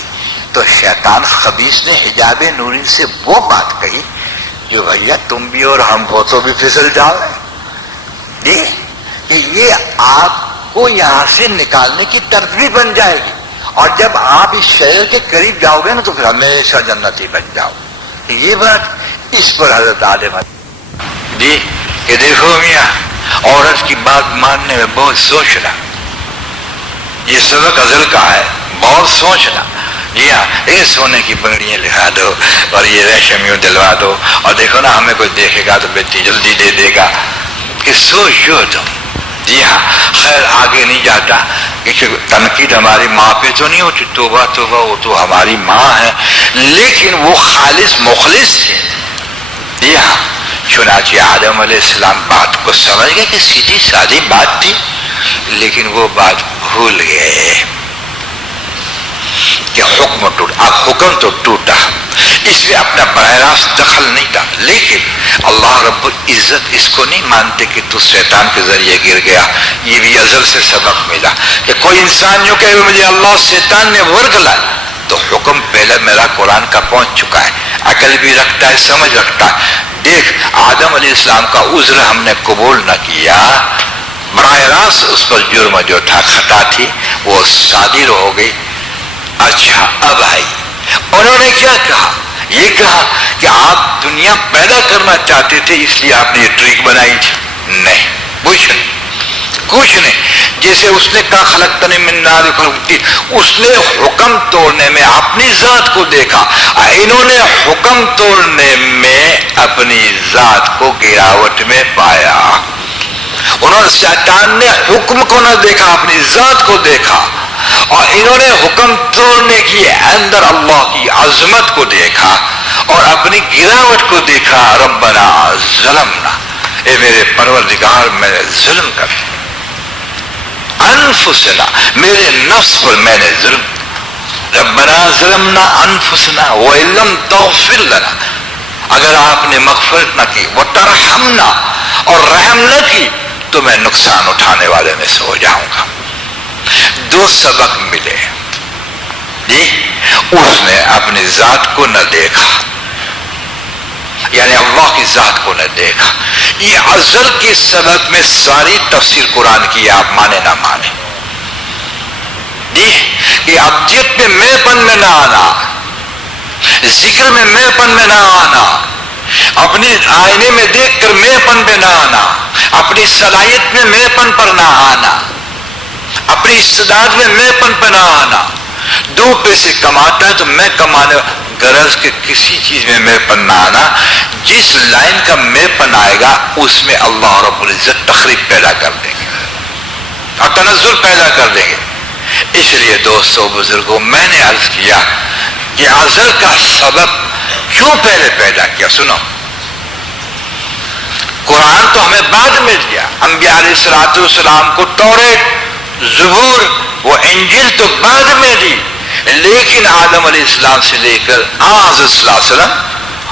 تو شیطان خبیث نے حجاب نوری سے وہ بات کہی جو بھیا تم بھی اور ہم ہو تو بھی پھسل جاؤ کہ یہ آپ کو یہاں سے نکالنے کی ترتیب بن جائے گی، اور جب آپ اس شہر کے قریب جاؤ گے نا تو پھر ہمیشہ جنتی بن جاؤ. یہ بات اس پر حضرت عالم جی کہ دیکھو میاں عورت کی بات ماننے میں بہت سوچنا، یہ سبق ازل کا ہے، بہت سوچنا. جی ہاں، یہ سونے کی بنگڑیاں لکھا دو اور یہ ریشمیوں دلوا دو، اور دیکھو نا ہمیں کوئی دیکھے گا تو بیٹی جلدی دے دے گا، کہ سوچو تم. جی ہاں، خیر آگے نہیں جاتا کہ تنقید ہماری ماں پہ تو نہیں ہوتی، توبہ توبہ، وہ تو ہماری ماں ہے، لیکن وہ خالص مخلص ہے. جی ہاں، چنانچہ آدم علیہ السلام بات کو سمجھ گئے کہ سیدھی سادی بات تھی، لیکن وہ بات بھول گئے کہ حکم ٹوٹا. اب حکم تو ٹوٹا، اس میں اپنا براہ راست دخل نہیں تھا، لیکن اللہ رب العزت اس کو نہیں مانتے کہ تو شیطان کے ذریعے گر گیا. یہ بھی ازل سے سبق ملا کہ کوئی انسان جو کہ مجھے اللہ شیطان نے ورگ لائی، تو حکم پہلے میرا قرآن کا پہنچ چکا ہے، عقل بھی رکھتا ہے، سمجھ رکھتا ہے. دیکھ آدم علیہ السلام کا عذر ہم نے قبول نہ کیا، براہ راست اس پر جرم جو تھا، خطا تھی، وہ صادر ہو گئی. اچھا اب آئی، انہوں نے کیا کہا؟ یہ کہا کہ آپ دنیا پیدا کرنا چاہتے تھے اس لیے آپ نے یہ ٹریک بنائی تھی. نہیں، کچھ نہیں. جیسے اس نے کہا خلقتنی من نار خلقتی، اس نے حکم توڑنے میں اپنی ذات کو دیکھا، انہوں نے حکم توڑنے میں اپنی ذات کو گراوٹ میں پایا. انہوں نے شیطان نے حکم کو نہ دیکھا، اپنی ذات کو دیکھا، اور انہوں نے حکم توڑنے کی اندر اللہ کی عظمت کو دیکھا اور اپنی گراوٹ کو دیکھا. ربنا ظلمنا، اے میرے پروردگار میں نے ظلم کر دیا، انفسنا، میرے نفس پر میں نے ظلم. ربنا ظلمنا انفسنا وَإِن لَّمْ تَغْفِرْ لَنَا، اگر آپ نے مغفرت نہ کی، وَتَرْحَمْنَا، اور رحم نہ کی، تو میں نقصان اٹھانے والے میں سے ہو جاؤں گا. دو سبق ملے. جی اس نے اپنی ذات کو نہ دیکھا، یعنی اللہ کی ذات کو نہ دیکھا. یہ ازل کے سبق میں ساری تفسیر قرآن کی، آپ مانے نہ مانے. جی کہ ابدیت میں میں پن میں نہ آنا، ذکر میں میں پن میں نہ آنا، اپنے آئینے میں دیکھ کر میں پن پہ نہ آنا، اپنی صلاحیت میں میں پن پر نہ آنا، اپنی استعداد میں میں پن پہ نہ آنا. دو پیسے کماتا ہے تو میں کمانے، غرض کے کسی چیز میں میں پن نہ آنا. جس لائن کا میں پن آئے گا اس میں اللہ رب العزت تخریب پیدا کر دیں گے اور تنزل پیدا کر دیں گے. اس لیے دوستو بزرگوں، میں نے عرض کیا کہ ازل کا سبب کیوں پہلے پیدا کیا. سنو، قرآن تو ہمیں بعد میں دیا، انبیاء علیہ السلام کو توریت، زبور، وہ انجیل تو بعد میں دی، لیکن آدم علیہ السلام سے لے کر حضرت صلی اللہ علیہ وسلم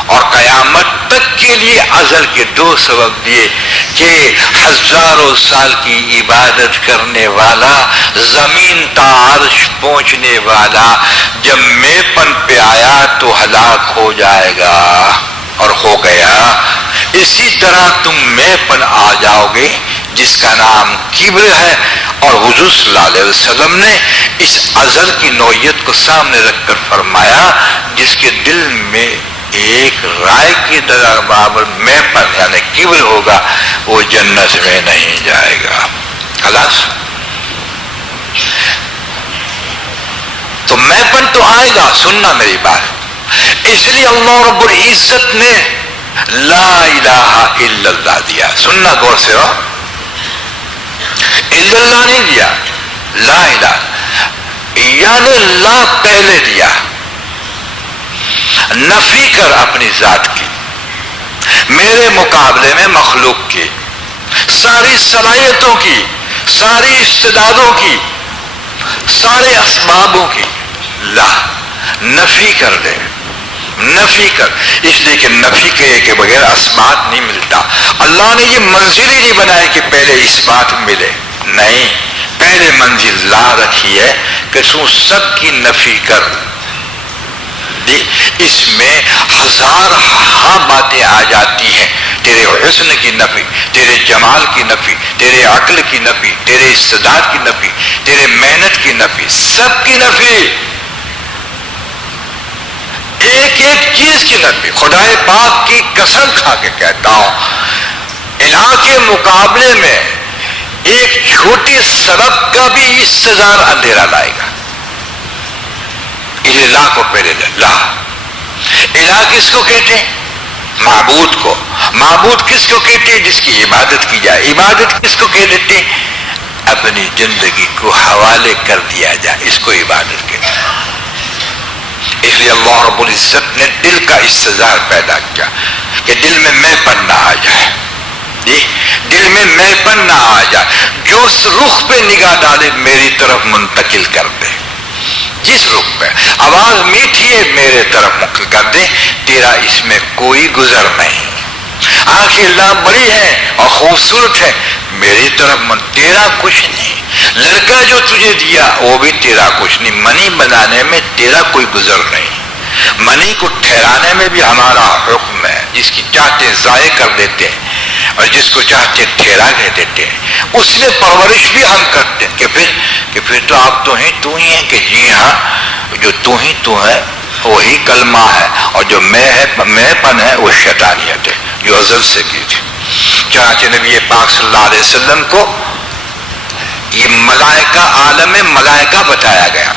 اور قیامت تک کے لیے ازل کے دو سبب دیے کہ ہزاروں سال کی عبادت کرنے والا، زمین تا عرش پہنچنے والا، جب میں پن پہ آیا تو ہلاک ہو جائے گا، اور ہو گیا. اسی طرح تم میں پن آ جاؤ گے جس کا نام کبر ہے. اور حضور صلی اللہ علیہ وسلم نے اس ازل کی نوعیت کو سامنے رکھ کر فرمایا، جس کے دل میں ایک رائے کی برابر میں پن یعنی کبر ہوگا، وہ جنت میں نہیں جائے گا. خلاص. تو میں پن تو آئے گا، سننا میری بات. اس لیے اللہ رب العزت نے لا الہ الا اللہ دیا. سننا غور سے ہو، الا اللہ نہیں دیا، لا الہ یعنی لا پہلے دیا، نفی کر اپنی ذات کی میرے مقابلے میں مخلوق کی، ساری صلاحیتوں کی، ساری استعدادوں کی، سارے اسبابوں کی لا نفی کر دے، نفی کر، اس لیے کہ نفی کے بغیر اثبات نہیں ملتا۔ اللہ نے یہ منزل ہی نہیں بنائی کہ پہلے اثبات ملے، نہیں، پہلے منزل لا رکھی ہے کہ تو سب کی نفی کر۔ اس میں ہزار باتیں آ جاتی ہیں، تیرے حسن کی نفی، تیرے جمال کی نفی، تیرے عقل کی نفی، تیرے استعداد کی نفی، تیرے محنت کی نفی، سب کی نفی، ایک ایک چیز کی نفی۔ خدائے پاک کی قسم کھا کے کہتا ہوں، الہ کے مقابلے میں ایک چھوٹی سبب کا بھی استظہار اندھیرا لائے گا۔ اسے لا کو پہلے لا۔ الہ کس کو کہتے ہیں؟ معبود کو۔ معبود کس کو کہتے ہیں؟ جس کی عبادت کی جائے۔ عبادت کس کو کہہ دیتے ہیں؟ اپنی زندگی کو حوالے کر دیا جائے، اس کو عبادت کہتے ہیں۔ اس لیے اللہ رب العزت نے دل کا استظہار پیدا کیا کہ دل میں میں پن نہ آ جائے، دل میں میں پن نہ آ جائے، جو اس رخ پہ نگاہ ڈالے میری طرف منتقل کر دے، جس رخ پہ آواز میٹھی ہے میرے طرف منتقل کر دے، تیرا اس میں کوئی گزر نہیں۔ آنکھیں اللہ بڑی ہے اور خوبصورت ہے، میری طرف تیرا کچھ نہیں۔ لڑکا جو تجھے دیا وہ بھی تیرا کچھ نہیں، منی بنانے میں تیرا کوئی گزر نہیں، منی کو ٹھہرانے میں بھی ہمارا حکم ہے، جس کی چاہتے ضائع کر دیتے ہیں اور جس کو چاہتے ٹھہرا کے دیتے ہیں، اس میں پرورش بھی ہم کرتے ہیں کہ پھر تو آپ تو ہی ہیں، کہ جی ہاں، جو تو ہے وہی کلمہ ہے، اور جو میں پن ہے وہ شیطانیت ہے جو ازل سے کی تھی۔ چنانچہ نبی پاک صلی اللہ علیہ وسلم کو یہ ملائکہ، عالم ملائکہ بتایا گیا،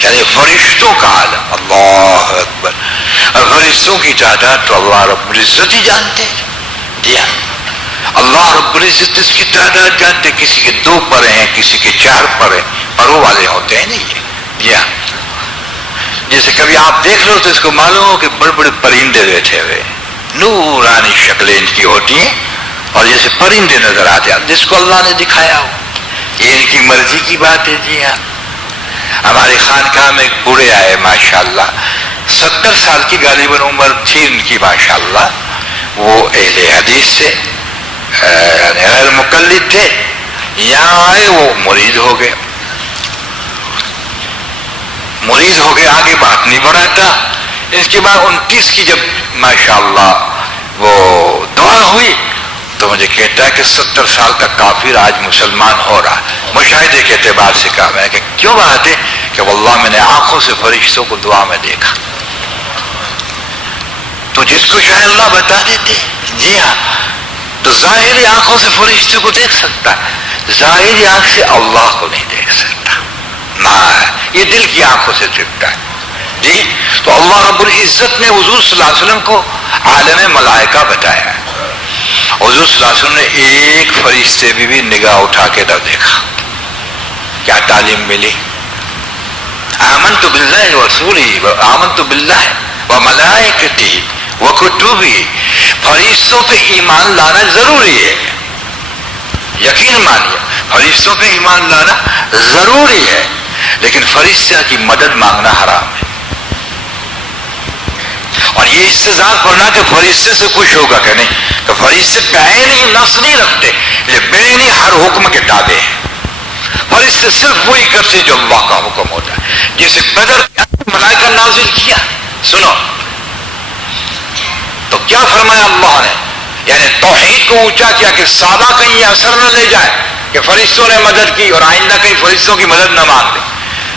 یعنی فرشتوں کا عالم۔ اللہ اکبر! اور فرشتوں کی تعداد تو اللہ رب العزت ہی جانتے ہیں، جی ہاں، اللہ رب العزت اس کی تعداد جانتے، کسی کے 2 پرے ہیں، کسی کے 4 پرے، پروں والے ہوتے ہیں نہیں یہ، جی ہاں۔ جیسے کبھی آپ دیکھ لو تو اس کو معلوم ہو کہ بڑے بڑے پرندے بیٹھے ہوئے، نورانی شکلیں ان کی ہوتی ہیں، اور جیسے پرندے نظر آتے ہیں، جس کو اللہ نے دکھایا ہو، یہ ان کی مرضی کی بات ہے، جی ہاں۔ ہماری خانقاہ میں ایک بوڑھے آئے ماشاءاللہ، 70 سال کی غالباً عمر تھی ان کی ماشاءاللہ، وہ اہل حدیث سے یعنی غیر مقلد تھے، یہاں آئے وہ مرید ہو گئے، آگے بات نہیں بڑھاتا۔ اس کے بعد 29 کی جب ماشاءاللہ وہ دعا ہوئی تو مجھے کہتا ہے کہ 70 سال کا کافر آج مسلمان ہو رہا ہے۔ مشاہدے کے اعتبار سے کہا میں کہ کیوں بات ہے؟ کہ واللہ میں نے آنکھوں سے فرشتوں کو دعا میں دیکھا۔ تو جس کو شاید اللہ بتا دیتے، جی ہاں، تو ظاہری آنکھوں سے فرشتوں کو دیکھ سکتا ہے، ظاہری آنکھ سے اللہ کو نہیں دیکھ سکتا، نہ یہ دل کی آنکھوں سے دیکھتا ہے، جی۔ تو اللہ رب العزت نے حضور صلی اللہ علیہ وسلم کو عالم ملائکہ بتایا ہے۔ حضور صلی اللہ علیہ وسلم نے ایک فرشتے بھی نگاہ اٹھا کے نہ دیکھا۔ کیا تعلیم ملی؟ آمنت باللہ ورسولہ، آمنت باللہ وملائکتہ وکتبہ، فرشتوں پہ ایمان لانا ضروری ہے، یقین مانیے فرشتوں پہ ایمان لانا ضروری ہے، لیکن فرشتہ کی مدد مانگنا حرام ہے۔ اور یہ استظہار کرنا کہ فرشتے سے خوش ہوگا کہ نہیں، کہ فرشتے بعینی نفس نہیں رکھتے، یہ بعینی ہر حکم کے تابع ہیں۔ فرشتے صرف وہی کرتے جو اللہ کا حکم ہوتا ہے۔ جیسے بدر ملائکہ نازل کیا، سنو تو کیا فرمایا اللہ نے، یعنی توحید کو اونچا کیا کہ صحابہ کہیں یہ اثر نہ لے جائے کہ فرشتوں نے مدد کی اور آئندہ کہیں فرشتوں کی مدد نہ مانگ لے۔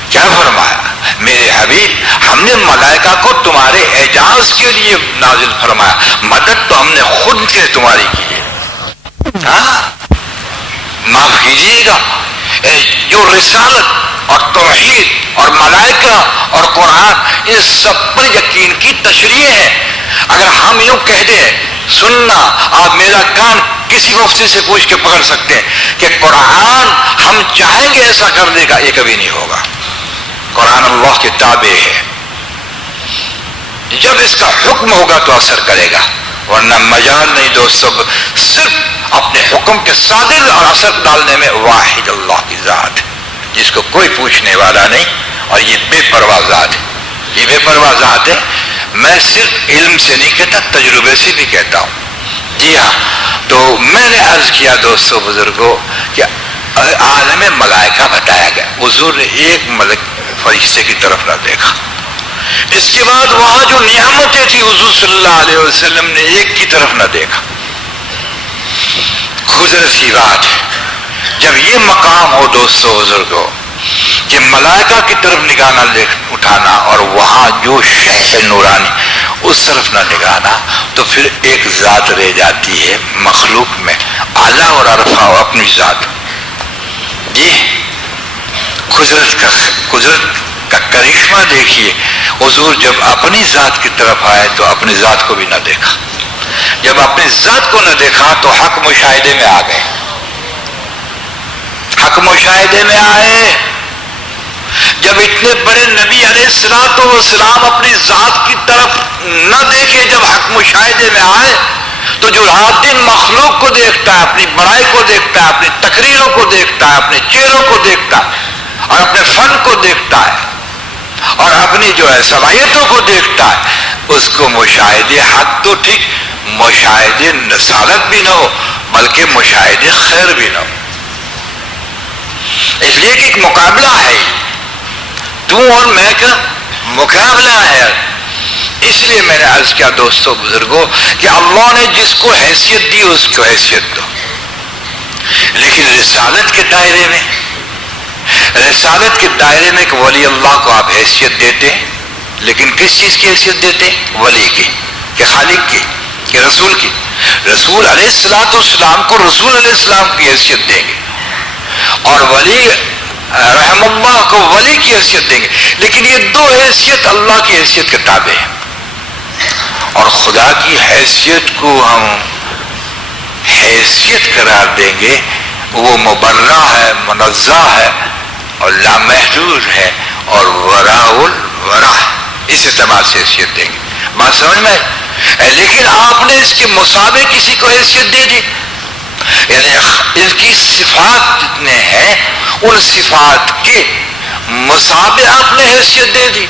کیا فرمایا؟ میرے حبیب، ہم نے ملائکہ کو تمہارے اعجاز کے لیے نازل فرمایا، مدد تو ہم نے خود سے تمہاری کی ہے۔ ہاں، معاف کیجیے گا، جو رسالت اور توحید اور ملائکہ اور قرآن، ان سب پر یقین کی تشریح ہے۔ اگر ہم یوں کہہ دیں سننا، آپ میرا کان کسی مفتی سے پوچھ کے پکڑ سکتے ہیں کہ قرآن ہم چاہیں گے ایسا کر دے گا، یہ کبھی نہیں ہوگا. قرآن اللہ کے تابع ہے، جب اس کا حکم ہوگا تو اثر کرے گا، ورنہ مجال نہیں دوستو. صرف اپنے حکم کے صادر اور اثر ڈالنے میں واحد اللہ کی ذات ہے، جس کو کوئی پوچھنے والا نہیں، اور یہ بے پرواہ ذات ہے. یہ بے پرواہ ذات ہے. میں صرف علم سے نہیں کہتا، تجربے سے بھی کہتا ہوں. جی ہاں، تو میں نے عرض کیا دوستو بزرگوں کہ عالم ملائکہ بتایا گیا، حضور نے ایک ملک فرشتے کی طرف نہ دیکھا. اس کے بعد وہاں جو نعمتیں تھی حضور صلی اللہ علیہ وسلم نے ایک کی طرف نہ دیکھا. قدرت کی بات ہے. جب یہ مقام ہو دوستو بزرگوں کہ ملائکہ کی طرف نگاہ نہ اٹھانا اور وہاں جو شے نورانی اس طرف نہ نگاہنا، تو پھر ایک ذات رہ جاتی ہے مخلوق میں اعلیٰ اور عرفہ اپنی ذات. یہ قدرت کا کرشمہ دیکھیے. حضور جب اپنی ذات کی طرف آئے تو اپنی ذات کو بھی نہ دیکھا. جب اپنی ذات کو نہ دیکھا تو حق مشاہدے میں آ گئے. حق مشاہدے میں آئے. جب اتنے بڑے نبی علیہ الصلوۃ والسلام اپنی ذات کی طرف نہ دیکھے، جب حق مشاہدے میں آئے تو جو رات دن مخلوق کو دیکھتا ہے، اپنی بڑائی کو دیکھتا ہے، اپنی تقریروں کو دیکھتا ہے، اپنے چہروں کو دیکھتا ہے اور اپنے فن کو دیکھتا ہے اور اپنی جو ہے صلاحیتوں کو دیکھتا ہے، اس کو مشاہدے حق تو ٹھیک، مشاہدے نصالت بھی نہ ہو بلکہ مشاہدے خیر بھی نہ ہو. اس لیے کہ ایک مقابلہ ہے، تو اور میں کا مقابلہ ہے. اس لیے میں نے عرض کیا دوستو بزرگوں کہ اللہ نے جس کو حیثیت دی اس کو حیثیت دو، لیکن رسالت کے دائرے میں ایک ولی اللہ کو آپ حیثیت دیتے ہیں، لیکن کس چیز کی حیثیت دیتے؟ ولی کی، کہ خالق کی، کہ رسول کی. رسول علیہ السلام کو رسول علیہ السلام کی حیثیت دیں گے اور ولی رحم اللہ کو ولی کی حیثیت دیں گے، لیکن یہ دو حیثیت اللہ کی حیثیت کے تابع ہیں. اور خدا کی حیثیت کو ہم حیثیت قرار دیں گے، وہ مبرہ ہے، منزہ ہے اور لامحدود ہے اور وراء الورا، اس اعتبار سے حیثیت دیں گے. بات سمجھ میں؟ لیکن آپ نے اس کے مصابے کسی کو حیثیت دے دی، یعنی اس کی صفات جتنے ہیں ان صفات کے مصابے آپ نے حیثیت دے دی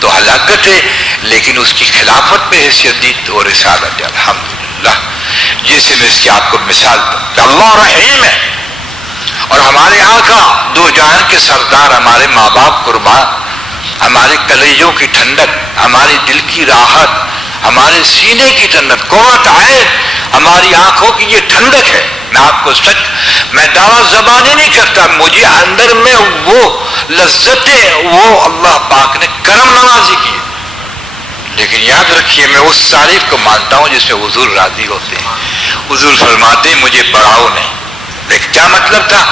تو ہلاکت ہے، لیکن اس کی خلافت پہ حیثیت دی تو رسالت ہے. الحمدللہ. جیسے میں اس کی آپ کو مثال دوں کہ اللہ رحیم ہے اور ہمارے آقا دو جہان کے سردار، ہمارے ماں باپ قربان، ہمارے کلیجوں کی ٹھنڈک، ہماری دل کی راحت، ہمارے سینے کی ٹھنڈک، قرۃ عین، ہماری آنکھوں کی یہ ٹھنڈک ہے. میں آپ کو سچ، میں دعویٰ زبانی نہیں کرتا، مجھے اندر میں وہ لذتیں وہ اللہ پاک نے کرم نوازی کی. لیکن یاد رکھیے میں اس تعریف کو مانتا ہوں جس میں حضور راضی ہوتے ہیں. حضور فرماتے ہیں مجھے بڑھاؤ نہیں. لیکن کیا مطلب تھا؟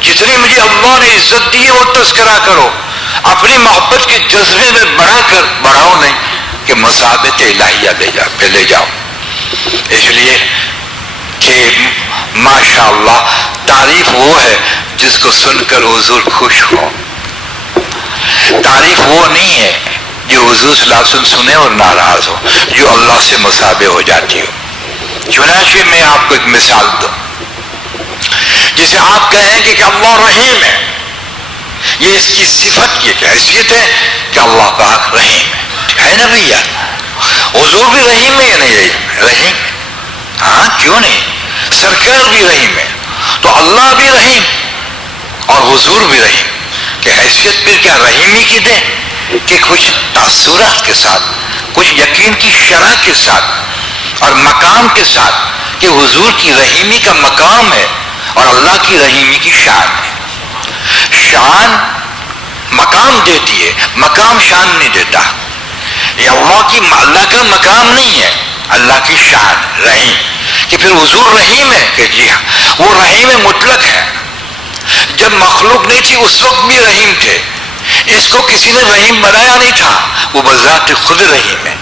جتنی مجھے اللہ نے عزت دی ہے وہ تذکرہ کرو، اپنی محبت کے جذبے میں بڑھا کر بڑھاؤ نہیں کہ مصابت الہیہ لے جاؤ. اس لیے کہ ماشاءاللہ تعریف وہ ہے جس کو سن کر حضور خوش ہو. تعریف وہ نہیں ہے جو حضور صلی اللہ علیہ وسلم سنے اور ناراض ہو، جو اللہ سے مصابہ ہو جاتی ہو. چنانچہ میں آپ کو ایک مثال دوں، جسے آپ کہیں گے کہ اللہ رحیم ہے، یہ اس کی صفت، یہ حیثیت ہے کہ اللہ پاک رحیم ہے نا بھیا؟ حضور بھی رحیم ہے یا نہیں رحیم؟ ہاں کیوں نہیں؟ سرکار بھی رحیم ہے تو اللہ بھی رحیم اور حضور بھی رحیم. کہ حیثیت پھر کیا رحیمی کی دیں کہ کچھ تاثرات کے ساتھ، کچھ یقین کی شرح کے ساتھ اور مقام کے ساتھ کہ حضور کی رحیمی کا مقام ہے اور اللہ کی رحیمی کی شان ہے. شان مقام دیتی ہے، مقام شان نہیں دیتا. یہ اللہ کا مقام نہیں ہے، اللہ کی شان رحیم. کہ پھر حضور رحیم ہے کہ جی ہاں وہ رحیم مطلق ہے. جب مخلوق نہیں تھی اس وقت بھی رحیم تھے، اس کو کسی نے رحیم بنایا نہیں تھا، وہ بذات خود رحیم ہے.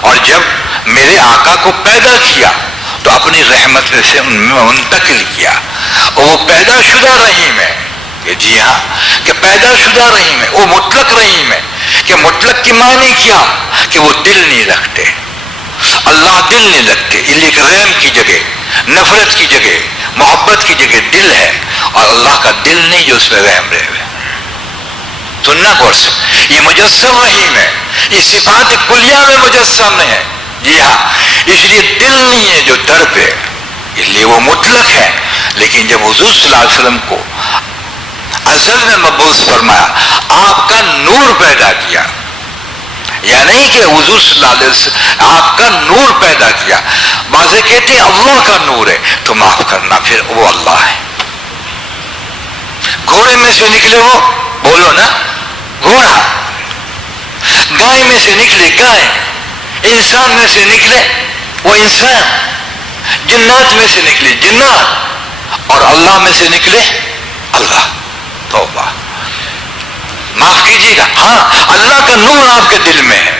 اور جب میرے آقا کو پیدا کیا تو اپنی رحمت میں سے ان میں منتقل کیا. اور وہ پیدا شدہ رحیم ہے کہ جی ہاں کہ پیدا شدہ رحیم ہے. وہ مطلق رحیم ہے کہ مطلق کی معنی کیا کہ وہ دل نہیں رکھتے. اللہ دل نہیں رکھتے، یہ لیے رحم کی جگہ، نفرت کی جگہ، محبت کی جگہ دل ہے، اور اللہ کا دل نہیں جو اس میں رحم رہے. سننا غور سے، یہ مجسم رحیم ہے، یہ صفات کلیہ میں مجسم ہے. جی ہاں، اس لیے دل نہیں ہے جو در پہ، اس لیے وہ مطلق ہے. لیکن جب حضور صلی اللہ علیہ وسلم کو ازل میں مبعوث فرمایا، آپ کا نور پیدا کیا، یا نہیں کہ حضور صلی اللہ علیہ وسلم آپ کا نور پیدا کیا. بعض کہتے ہیں اللہ کا نور ہے، تو معاف کرنا پھر وہ اللہ ہے. گھوڑے میں سے نکلے وہ، بولو نا گھوڑا، گائے میں سے نکلے گائے، انسان میں سے نکلے وہ انسان، جنات میں سے نکلے جنات، اور اللہ میں سے نکلے اللہ. توبہ، معاف کیجیے گا. ہاں، اللہ کا نور آپ کے دل میں ہے.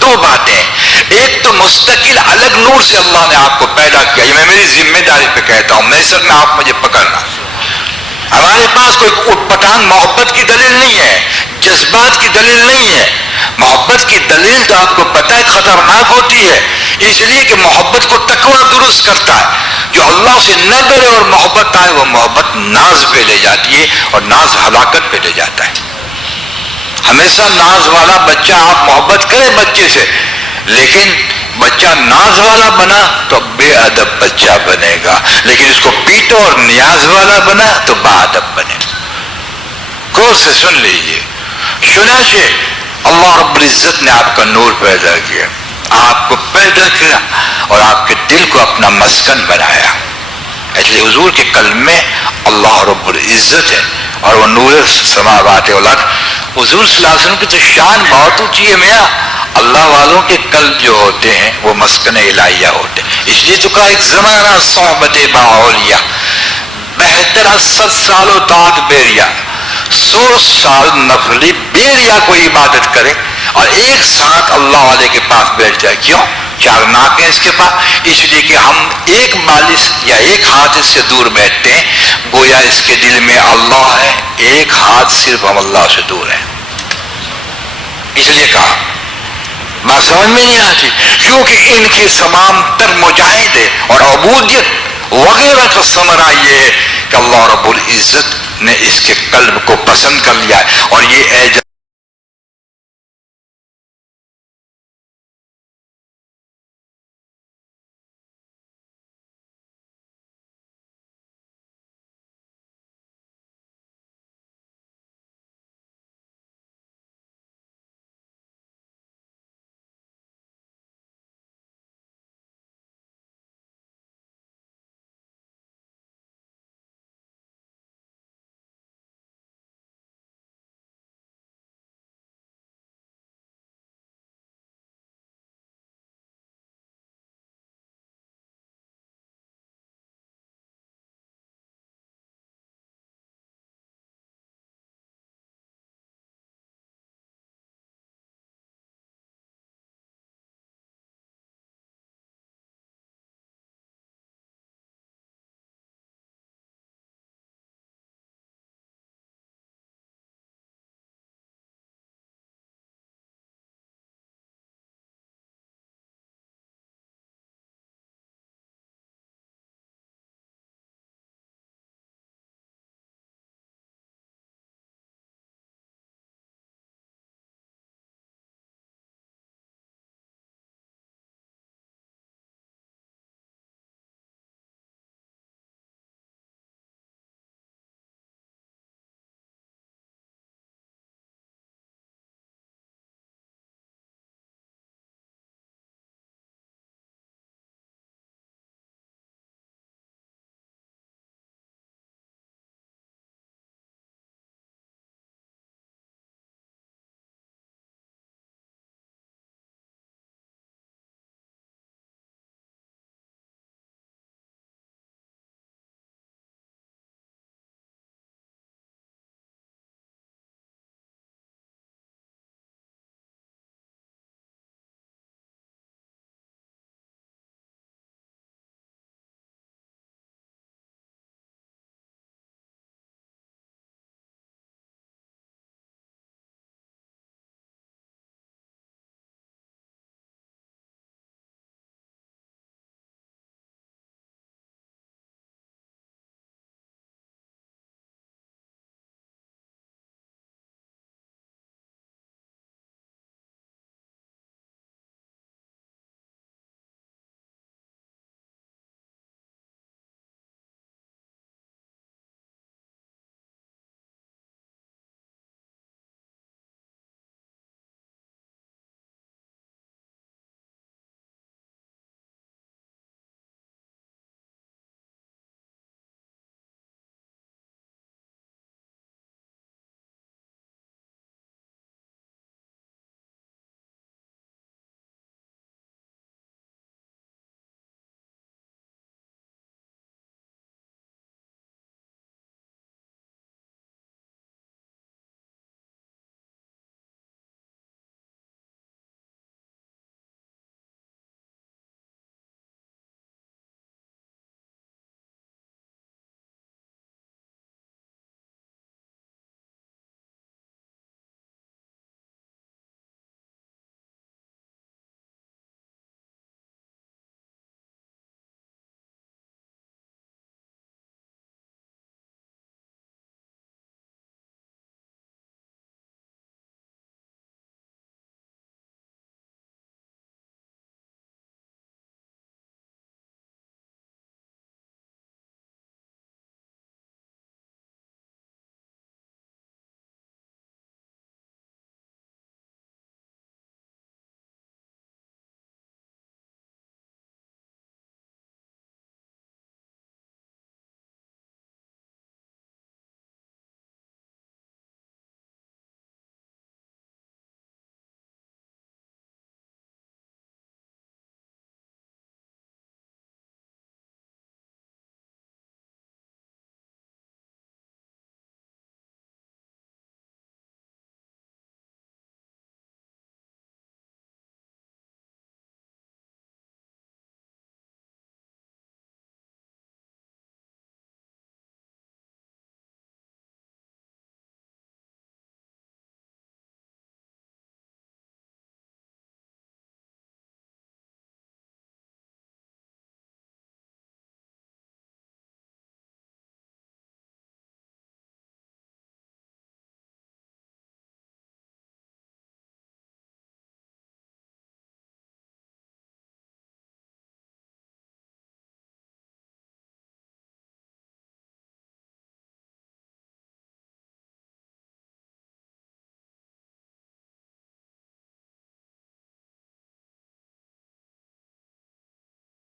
دو باتیں، ایک تو مستقل الگ نور سے اللہ نے آپ کو پیدا کیا. یہ میں میری ذمہ داری پہ کہتا ہوں، میرے سر میں آپ مجھے پکڑنا. ہمارے پاس کوئی اٹھ پٹانگ محبت کی دلیل نہیں ہے، جذبات کی دلیل نہیں ہے. محبت کی دلیل تو آپ کو پتہ ہے خطرناک ہوتی ہے، اس لیے کہ محبت کو تقویٰ درست کرتا ہے. جو اللہ سے نہ ڈرے اور محبت آئے، وہ محبت ناز پہ لے جاتی ہے، اور ناز ہلاکت پہ لے جاتا ہے. ہمیشہ ناز والا بچہ، آپ محبت کریں بچے سے، لیکن بچہ ناز والا بنا تو بے ادب بچہ بنے گا. لیکن اس کو پیٹو اور نیاز والا بنا تو با ادب بنے گا. غور سے سن لیجیے. چنانچہ اللہ رب العزت نے آپ کا نور پیدا کیا، آپ کو پیدا کیا اور آپ کے دل کو اپنا مسکن بنایا. اس لیے حضور کے قلب میں اللہ رب العزت ہے، اور وہ نور سماوات والارض. حضور صلی اللہ علیہ وسلم کی تو شان بہت اونچی ہے میاں. اللہ والوں کے قلب جو ہوتے ہیں وہ مسکن الہیہ ہوتے ہیں. اس لیے تو کہا ایک زمانہ صحبت با اولیاء، بہتر 70 سالوں تاک بیریا، 100 سال نفلی بیریا کو عبادت کرے اور ایک ساتھ اللہ والے کے پاس بیٹھ جائے. کیوں؟ 4 ناک ہیں اس کے پاس. اس لیے کہ ہم ایک بالش یا ایک ہاتھ اس سے دور بیٹھتے ہیں، گویا اس کے دل میں اللہ ہے، ایک ہاتھ صرف ہم اللہ سے دور ہیں. اس لیے کہا بات سمجھ میں نہیں آتی، کیونکہ ان کی تمام تر مجاہدے اور عبودیت وغیرہ کا ثمرہ یہ ہے کہ اللہ رب العزت نے اس کے قلب کو پسند کر لیا ہے. اور یہ